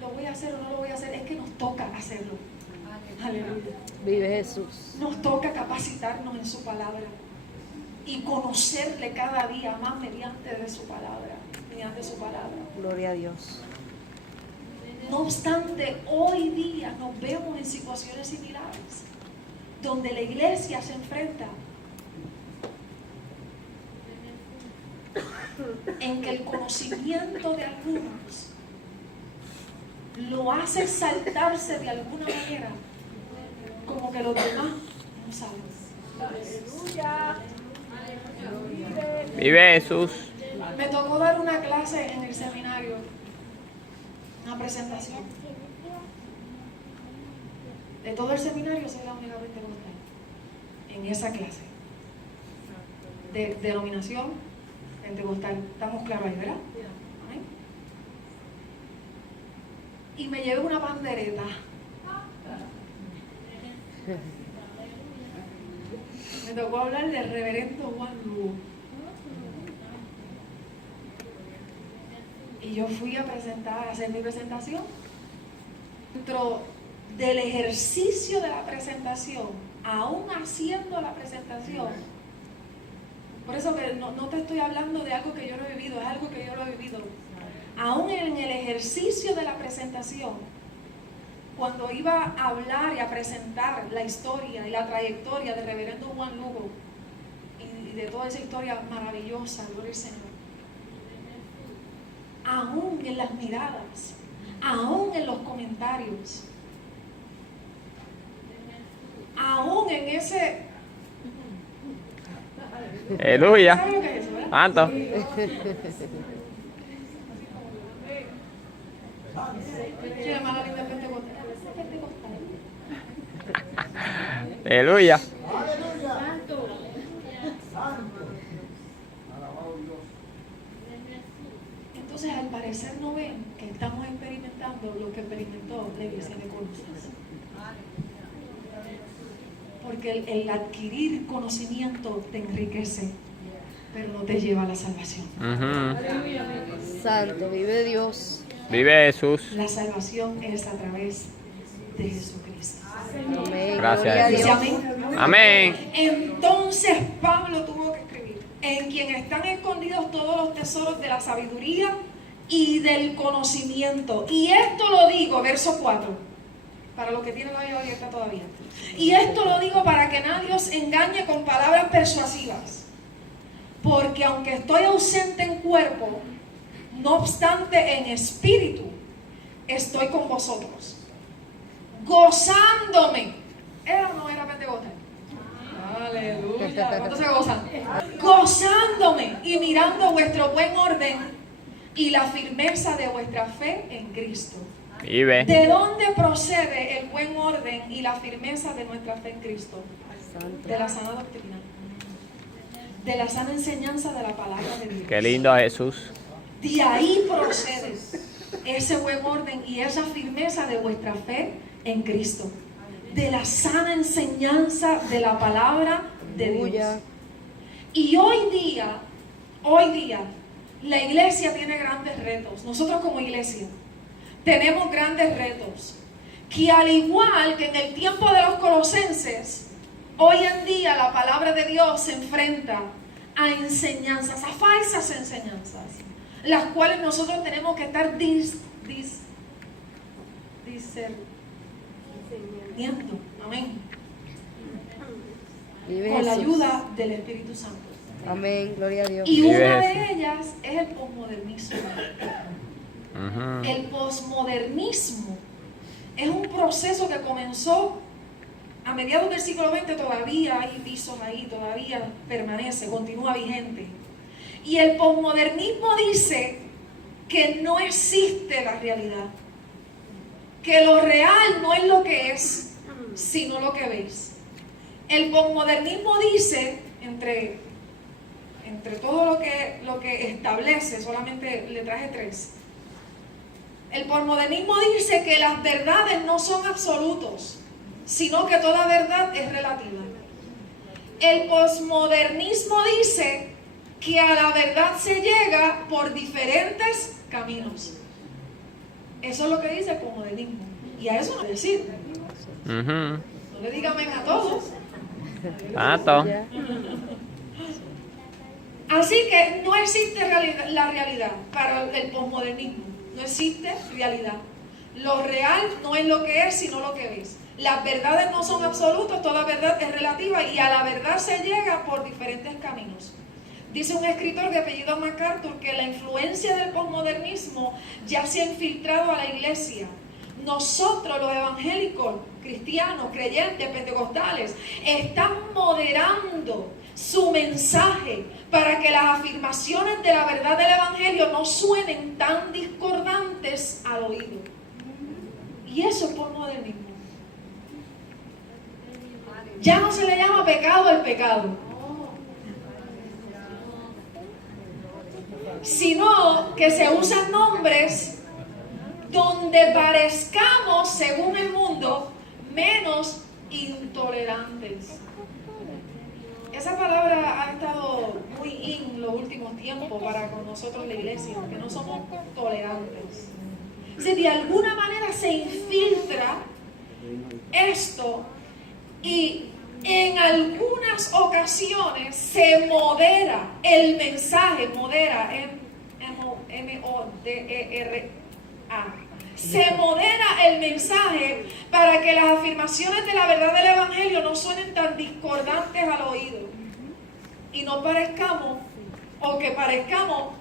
lo voy a hacer o no lo voy a hacer, es que nos toca hacerlo. Aleluya. Vive Jesús. Nos toca capacitarnos en su palabra y conocerle cada día más mediante de su palabra, mediante su palabra. Gloria a Dios. No obstante, hoy día nos vemos en situaciones similares, donde la iglesia se enfrenta en que el conocimiento de algunos lo hace saltarse de alguna manera, como que los demás no saben. Aleluya. Vive Jesús. Me tocó dar una clase en el seminario, una presentación. De todo el seminario soy la única pentecostal en esa clase. De denominación pentecostal. Estamos claros ahí, ¿verdad? Amén. Y me llevé una pandereta. Me tocó hablar del reverendo Juan Lugo. Y yo fui a presentar, a hacer mi presentación. Dentro del ejercicio de la presentación, aún haciendo la presentación, por eso que no te estoy hablando de algo que yo no he vivido, es algo que yo lo he vivido. Aún en el ejercicio de la presentación, cuando iba a hablar y a presentar la historia y la trayectoria del reverendo Juan Lugo y de toda esa historia maravillosa, gloria al Señor, aún en las miradas, aún en los comentarios, aún en ese... Aleluya. ¿Sabe lo que es eso, verdad? Santo. Sí, la mala linda pentecostal. Aleluya. Entonces, al parecer no ven que estamos experimentando lo que experimentó la iglesia de Colosas. Porque el adquirir conocimiento te enriquece, pero no te lleva a la salvación. Ujú. Santo, vive Dios. Vive Jesús. La salvación es a través de Jesucristo. Amén. Gracias, Gloria a Jesús. Dios. Amén. Amén. Entonces Pablo tuvo que escribir: en quien están escondidos todos los tesoros de la sabiduría y del conocimiento. Y esto lo digo, verso 4, para los que tienen la Biblia abierta todavía. Y esto lo digo para que nadie os engañe con palabras persuasivas. Porque aunque estoy ausente en cuerpo, no obstante en espíritu, estoy con vosotros, gozándome. ¿Era o no era pentecostal? Aleluya. ¿Cuántos se gozan? Gozándome y mirando vuestro buen orden y la firmeza de vuestra fe en Cristo. Vive. ¿De dónde procede el buen orden y la firmeza de nuestra fe en Cristo? De la sana doctrina, de la sana enseñanza de la palabra de Dios. Qué lindo Jesús. De ahí procede ese buen orden y esa firmeza de vuestra fe en Cristo. De la sana enseñanza de la palabra de Dios. Aleluya. Y hoy día, la iglesia tiene grandes retos. Nosotros como iglesia tenemos grandes retos. Que al igual que en el tiempo de los colosenses, hoy en día la palabra de Dios se enfrenta a enseñanzas, a falsas enseñanzas, las cuales nosotros tenemos que estar discerniendo. Amén. Vive Con la Jesús. ayuda del Espíritu Santo. Amén. Gloria a Dios. Y Vive una Jesús. de ellas es el posmodernismo. Ujú. El posmodernismo es un proceso que comenzó a mediados del siglo XX. Todavía hay visos ahí, todavía permanece, continúa vigente. Y el posmodernismo dice que no existe la realidad, que lo real no es lo que es, sino lo que ves. El posmodernismo dice, entre entre todo lo que establece, solamente le traje 3. El posmodernismo dice que las verdades no son absolutos, sino que toda verdad es relativa. El posmodernismo dice que a la verdad se llega por diferentes caminos. Eso es lo que dice el posmodernismo. Y a eso no le sirve. No le digan amén a todos. Tato. Así que no existe la realidad para el posmodernismo. No existe realidad. Lo real no es lo que es, sino lo que es. Las verdades no son absolutas, toda verdad es relativa y a la verdad se llega por diferentes caminos. Dice un escritor de apellido MacArthur que la influencia del posmodernismo ya se ha infiltrado a la iglesia. Nosotros, los evangélicos, cristianos, creyentes, pentecostales, están moderando su mensaje para que las afirmaciones de la verdad del evangelio no suenen tan discordantes al oído. Y eso es posmodernismo. Ya no se le llama pecado al pecado, sino que se usan nombres donde parezcamos, según el mundo, menos intolerantes. Esa palabra ha estado muy in los últimos tiempos para con nosotros la iglesia, que no somos tolerantes. Si de alguna manera se infiltra esto y en algunas ocasiones se modera el mensaje, modera, M-O-D-E-R-A. Se modera el mensaje para que las afirmaciones de la verdad del evangelio no suenen tan discordantes al oído y no parezcamos, o que parezcamos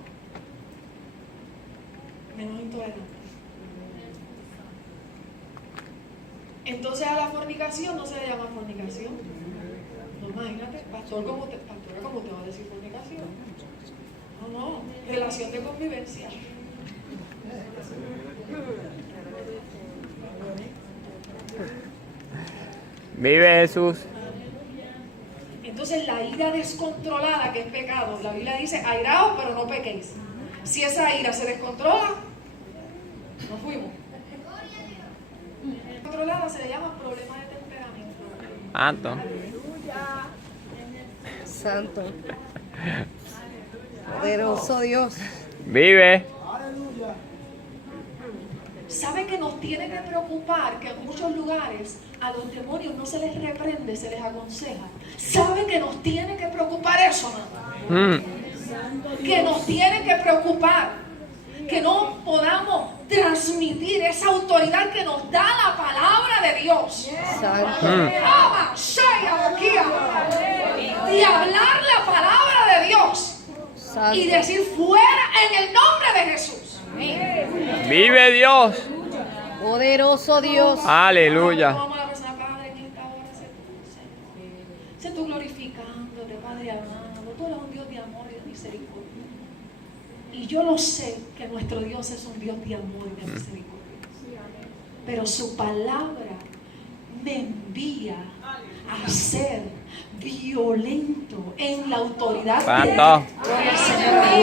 menos intolerantes. Entonces a la fornicación no se le llama fornicación. No, imagínate, pastora, ¿cómo te va a decir fornicación? No, relación de convivencia. Vive Jesús. Entonces la ira descontrolada, que es pecado, la Biblia dice, airaos pero no pequéis. Si esa ira se descontrola, nos fuimos. Controlada se le llama problema de temperamento. Tato. Santo. Poderoso Dios. Vive. ¿Sabe que nos tiene que preocupar que en muchos lugares a los demonios no se les reprende, se les aconseja? ¿Sabe que nos tiene que preocupar eso, mamá? Que nos tiene que preocupar que no podamos transmitir esa autoridad que nos da la palabra de Dios. Santo. Y hablar la palabra de Dios. Santo. Y decir fuera en el nombre de Jesús. Vive Dios. Poderoso Dios. Aleluya. Vamos a la persona, Padre, en esta hora sé tú glorificándote, Padre amado. Tú eres un Dios de amor y de misericordia. Y yo lo sé que nuestro Dios es un Dios de amor y de misericordia. Pero su palabra me envía a ser violento en la autoridad de Santo.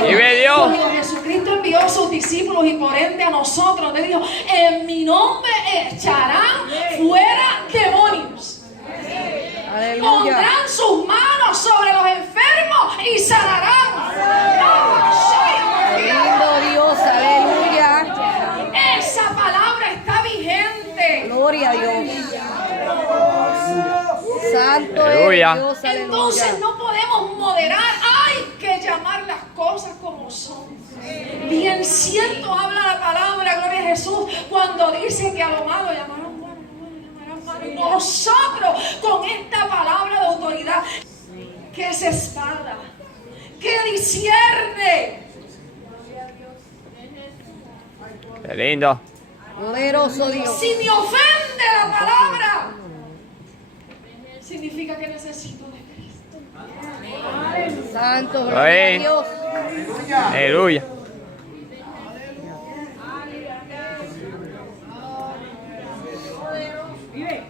Vive Dios. Cuando Jesucristo envió a sus discípulos y por ende a nosotros, le dijo, en mi nombre echarán fuera demonios. Aleluya. Pondrán sus manos sobre los enfermos y sanarán. Lindo Dios. Aleluya. Esa palabra está vigente. Gloria a Dios. Santo Aleluya. es Dios. Entonces Aleluya. no podemos moderar, hay que llamar las cosas como son. Bien cierto habla la palabra, gloria a Jesús, cuando dice que a lo malo llamarán bueno, llamarán malo. Y nosotros con esta palabra de autoridad, que es espada, que discierne. Qué lindo. Poderoso Dios. Si me ofende la palabra, significa que necesito de Cristo. Santo. Gloria a Dios. Aleluya.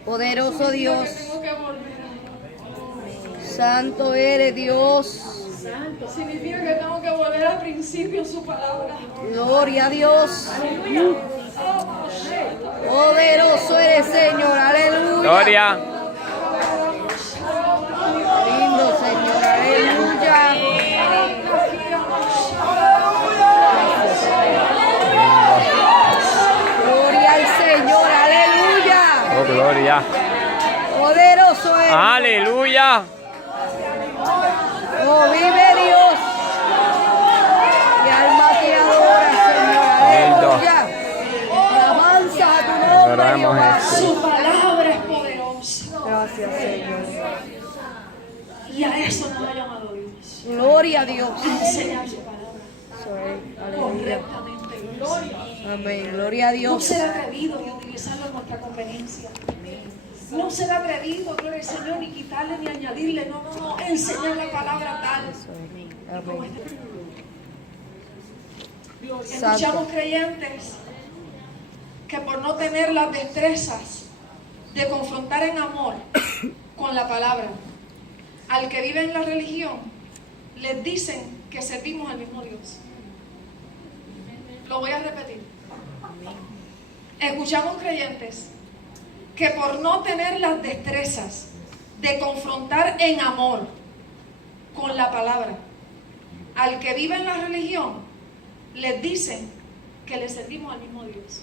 Poderoso Dios. Tengo que volver a Santo eres Dios. Significa que tengo que volver al principio su palabra. Gloria a Dios. Poderoso eres, Señor. Aleluya. Gloria. Lindo, Señor. Aleluya. Gloria al Señor. Aleluya. Oh, gloria. Poderoso eres. Aleluya. Oh, vive Dios. Y alma te adora, Señor. Aleluya. Alabanza a tu nombre, Adoramos Jehová. Su palabra es poderosa. Gracias, Señor. Y a eso nos ha llamado Dios. Gloria a Dios. A enseñar su palabra Aleluya. correctamente. Gloria. Amén. Gloria a No Dios. ser atrevido y utilizarlo a nuestra conveniencia. No ser atrevido, gloria al Señor, ni quitarle ni añadirle. No, no, no. Enseñar la palabra tal. Amén. Escuchamos Santo. creyentes que por no tener las destrezas de confrontar en amor con la palabra al que vive en la religión, les dicen que servimos al mismo Dios. Lo voy a repetir. Escuchamos creyentes que por no tener las destrezas de confrontar en amor con la palabra al que vive en la religión, les dicen que le servimos al mismo Dios.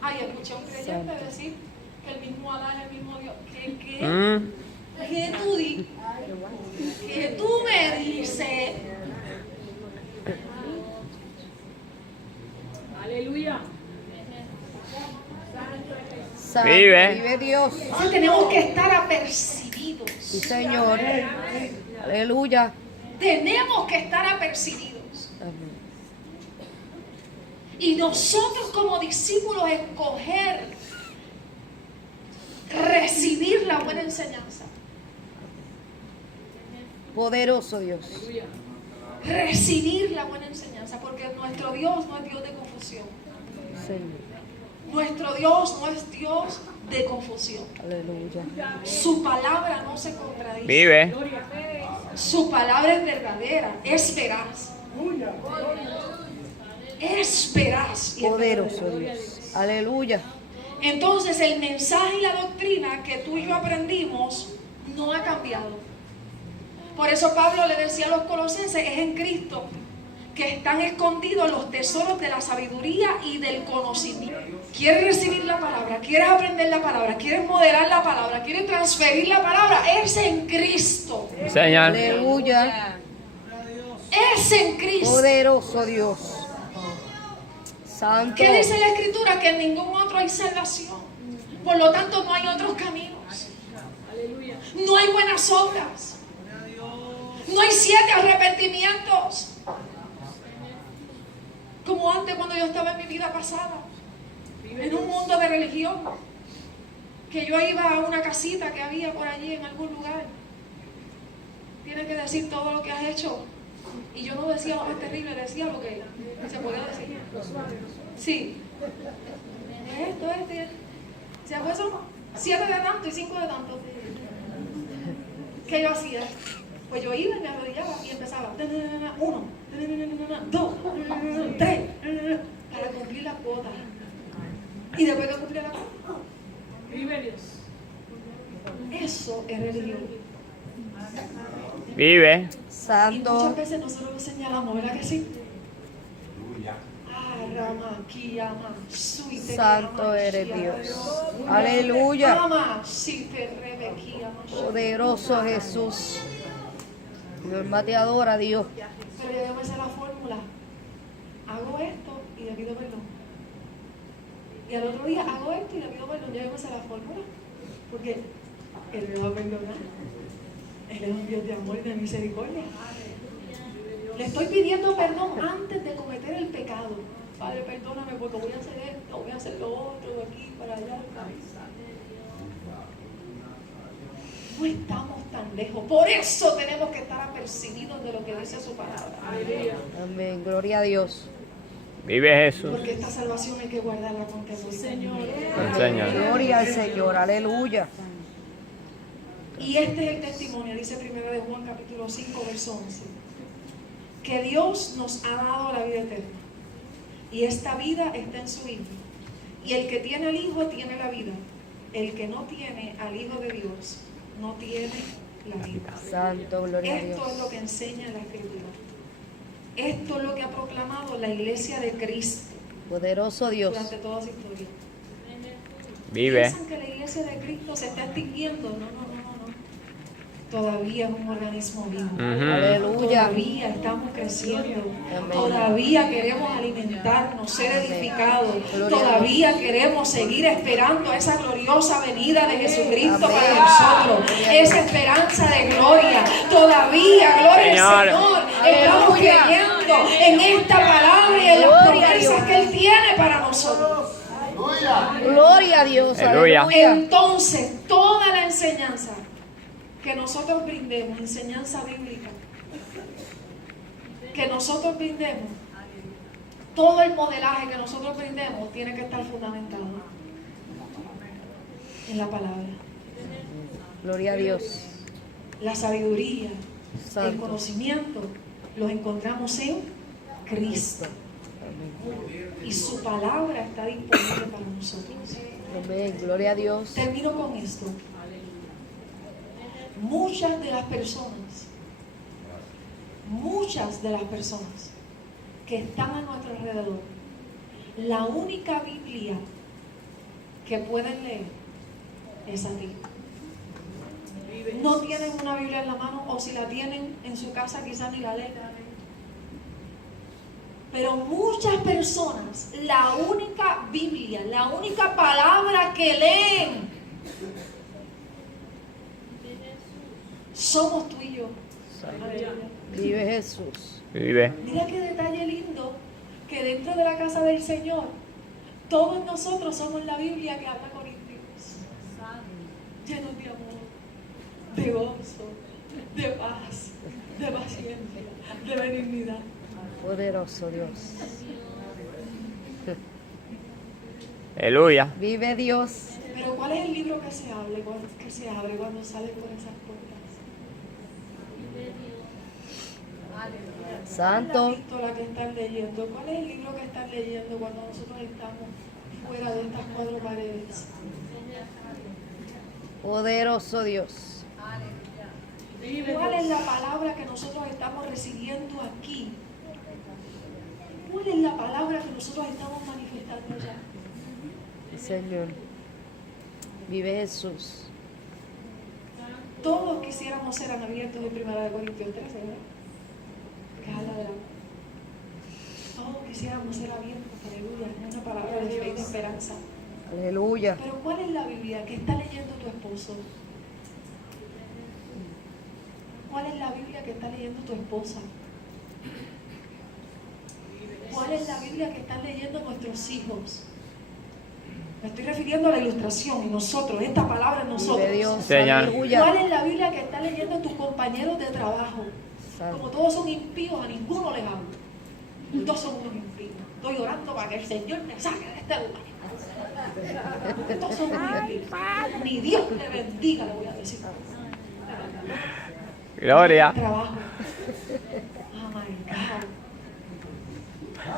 Ay, escuché a un creyente decir que el mismo Adán es el mismo Dios. ¿Qué? ¿Qué tú me dices? Aleluya. Santo. Vive. Vive Dios. Entonces tenemos que estar apercibidos. Sí, Señor. Aleluya. Tenemos que estar apercibidos. Amén. Y nosotros como discípulos escoger recibir la buena enseñanza. Poderoso Dios. Recibir la buena enseñanza. Porque nuestro Dios no es Dios de confusión. Señor. Nuestro Dios no es Dios de confusión. Aleluya. Su palabra no se contradice. Vive. Su palabra es verdadera, es veraz. Es veraz. y es Poderoso verdadera. Dios. Aleluya. Entonces el mensaje y la doctrina que tú y yo aprendimos no ha cambiado. Por eso Pablo le decía a los colosenses, es en Cristo que están escondidos los tesoros de la sabiduría y del conocimiento. ¿Quieres recibir la palabra? ¿Quieres aprender la palabra? ¿Quieres moderar la palabra? ¿Quieres transferir la palabra? Es en Cristo. Señor. Aleluya. Es en Cristo. Poderoso Dios. Santo. ¿Qué dice la Escritura? Que en ningún otro hay salvación. Por lo tanto, no hay otros caminos. No hay buenas obras. No hay 7 arrepentimientos. Como antes cuando yo estaba en mi vida pasada. En un mundo de religión. Que yo iba a una casita que había por allí en algún lugar. Tienes que decir todo lo que has hecho. Y yo no decía lo más terrible, decía lo que se podía decir. Sí. Esto. ¿Se fue eso? 7 de tanto y 5 de tanto. ¿Qué yo hacía? Pues yo iba y me arrodillaba y empezaba. 1, 2, 3, para cumplir la cuota. Y después que cumplía la cuota. Vive Dios. Eso es religión. Vive. Y muchas Santo. veces nosotros lo señalamos, ¿verdad que sí? Ah, Rama, Kiyama, Suite, Santo Rama, eres Shia, Dios. Aleluya. Rama, Site, Rebe, Kiyama, Poderoso Jesús. Mi alma te adora, Dios. Pero yo me sé la fórmula. Hago esto y le pido perdón. Y al otro día hago esto y le pido perdón. Ya yo me sé la fórmula. Porque Él me va a perdonar. Él es un Dios de amor y de misericordia. Le estoy pidiendo perdón antes de cometer el pecado. Padre, perdóname porque voy a hacer esto, voy a hacer lo otro, de aquí para allá. No estamos tan lejos. Por eso tenemos que estar apercibidos de lo que dice su palabra. Amén. Gloria a Dios. Vive Jesús. Porque esta salvación hay que guardarla con temor. El Señor. Gloria al Señor. Aleluya. Y este es el testimonio, dice 1 de Juan capítulo 5, verso 11. Que Dios nos ha dado la vida eterna. Y esta vida está en su Hijo. Y el que tiene al Hijo tiene la vida. El que no tiene al Hijo de Dios no tiene la vida. Santo, gloria a Dios. Esto es lo que enseña la Escritura. Esto es lo que ha proclamado la Iglesia de Cristo Poderoso Dios. durante toda su historia. Vive. ¿Piensan que la Iglesia de Cristo se está extinguiendo? No. Todavía es un organismo vivo. Aleluya. Todavía estamos creciendo. Amén. Todavía queremos alimentarnos, ser edificados. Gloria Todavía queremos seguir esperando esa gloriosa venida de Jesucristo Amén. para nosotros. Esa esperanza de gloria. Todavía, gloria Señor. al Señor. Estamos Aleluya. creyendo en esta palabra y en las Gloria a Dios. promesas que Él tiene para nosotros. Gloria a Dios. Aleluya. Entonces, toda la enseñanza que nosotros brindemos, enseñanza bíblica, que nosotros brindemos, todo el modelaje que nosotros brindemos tiene que estar fundamentado en la palabra. Gloria a Dios. La sabiduría, el Santo. conocimiento, los encontramos en Cristo. Y su palabra está disponible para nosotros. Amén. Gloria a Dios. Termino con esto. Muchas de las personas que están a nuestro alrededor, la única Biblia que pueden leer es a ti. No tienen una Biblia en la mano, o si la tienen en su casa quizás ni la leen. Pero muchas personas, la única Biblia, la única palabra que leen, somos tú y yo. Vive Jesús. Vive. Mira qué detalle lindo, que dentro de la casa del Señor, todos nosotros somos la Biblia que habla Corintios. Llenos de amor, de gozo, de paz, de paciencia, de benignidad. Poderoso Dios. Aleluya. Vive Dios. Pero ¿cuál es el libro que se abre cuando sales por esas puertas? Santo. ¿Cuál es la epístola que están leyendo? ¿Cuál es el libro que están leyendo cuando nosotros estamos fuera de estas cuatro paredes? Poderoso Dios. ¿Cuál es la palabra que nosotros estamos recibiendo aquí? ¿Cuál es la palabra que nosotros estamos manifestando allá? Señor. Vive Jesús. Todos quisiéramos ser abiertos en 1 Corintios 13, ¿verdad? Que habla de la... Todos quisiéramos ser abiertos, aleluya, en una palabra de fe y de esperanza. Aleluya. Pero ¿cuál es la Biblia que está leyendo tu esposo? ¿Cuál es la Biblia que está leyendo tu esposa? ¿Cuál es la Biblia que están leyendo nuestros hijos? Me estoy refiriendo a la ilustración, y nosotros, esta palabra en nosotros. Vive Dios. Señor. Aleluya. ¿Cuál es la Biblia que está leyendo tus compañeros de trabajo? Como Santo. todos son impíos, a ninguno les hablo. Todos son unos impíos. Estoy orando para que el Señor me saque de este lugar. Todos son unos impíos. Ni Dios le bendiga, le voy a decir. Gloria. Trabajo. Oh my God.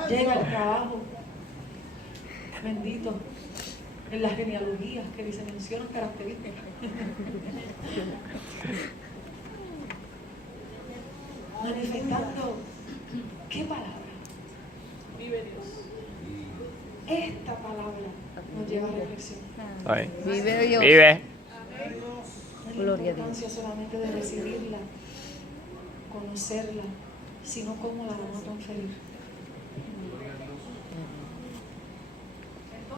Llega el trabajo. Bendito. En las genealogías que ni se mencionan características. Manifestando. ¿Qué palabra? Vive Dios. Esta palabra nos lleva a reflexión. Ay. Vive Dios. Vive. No es la Gloria a importancia solamente de recibirla, conocerla, sino cómo la vamos a transferir.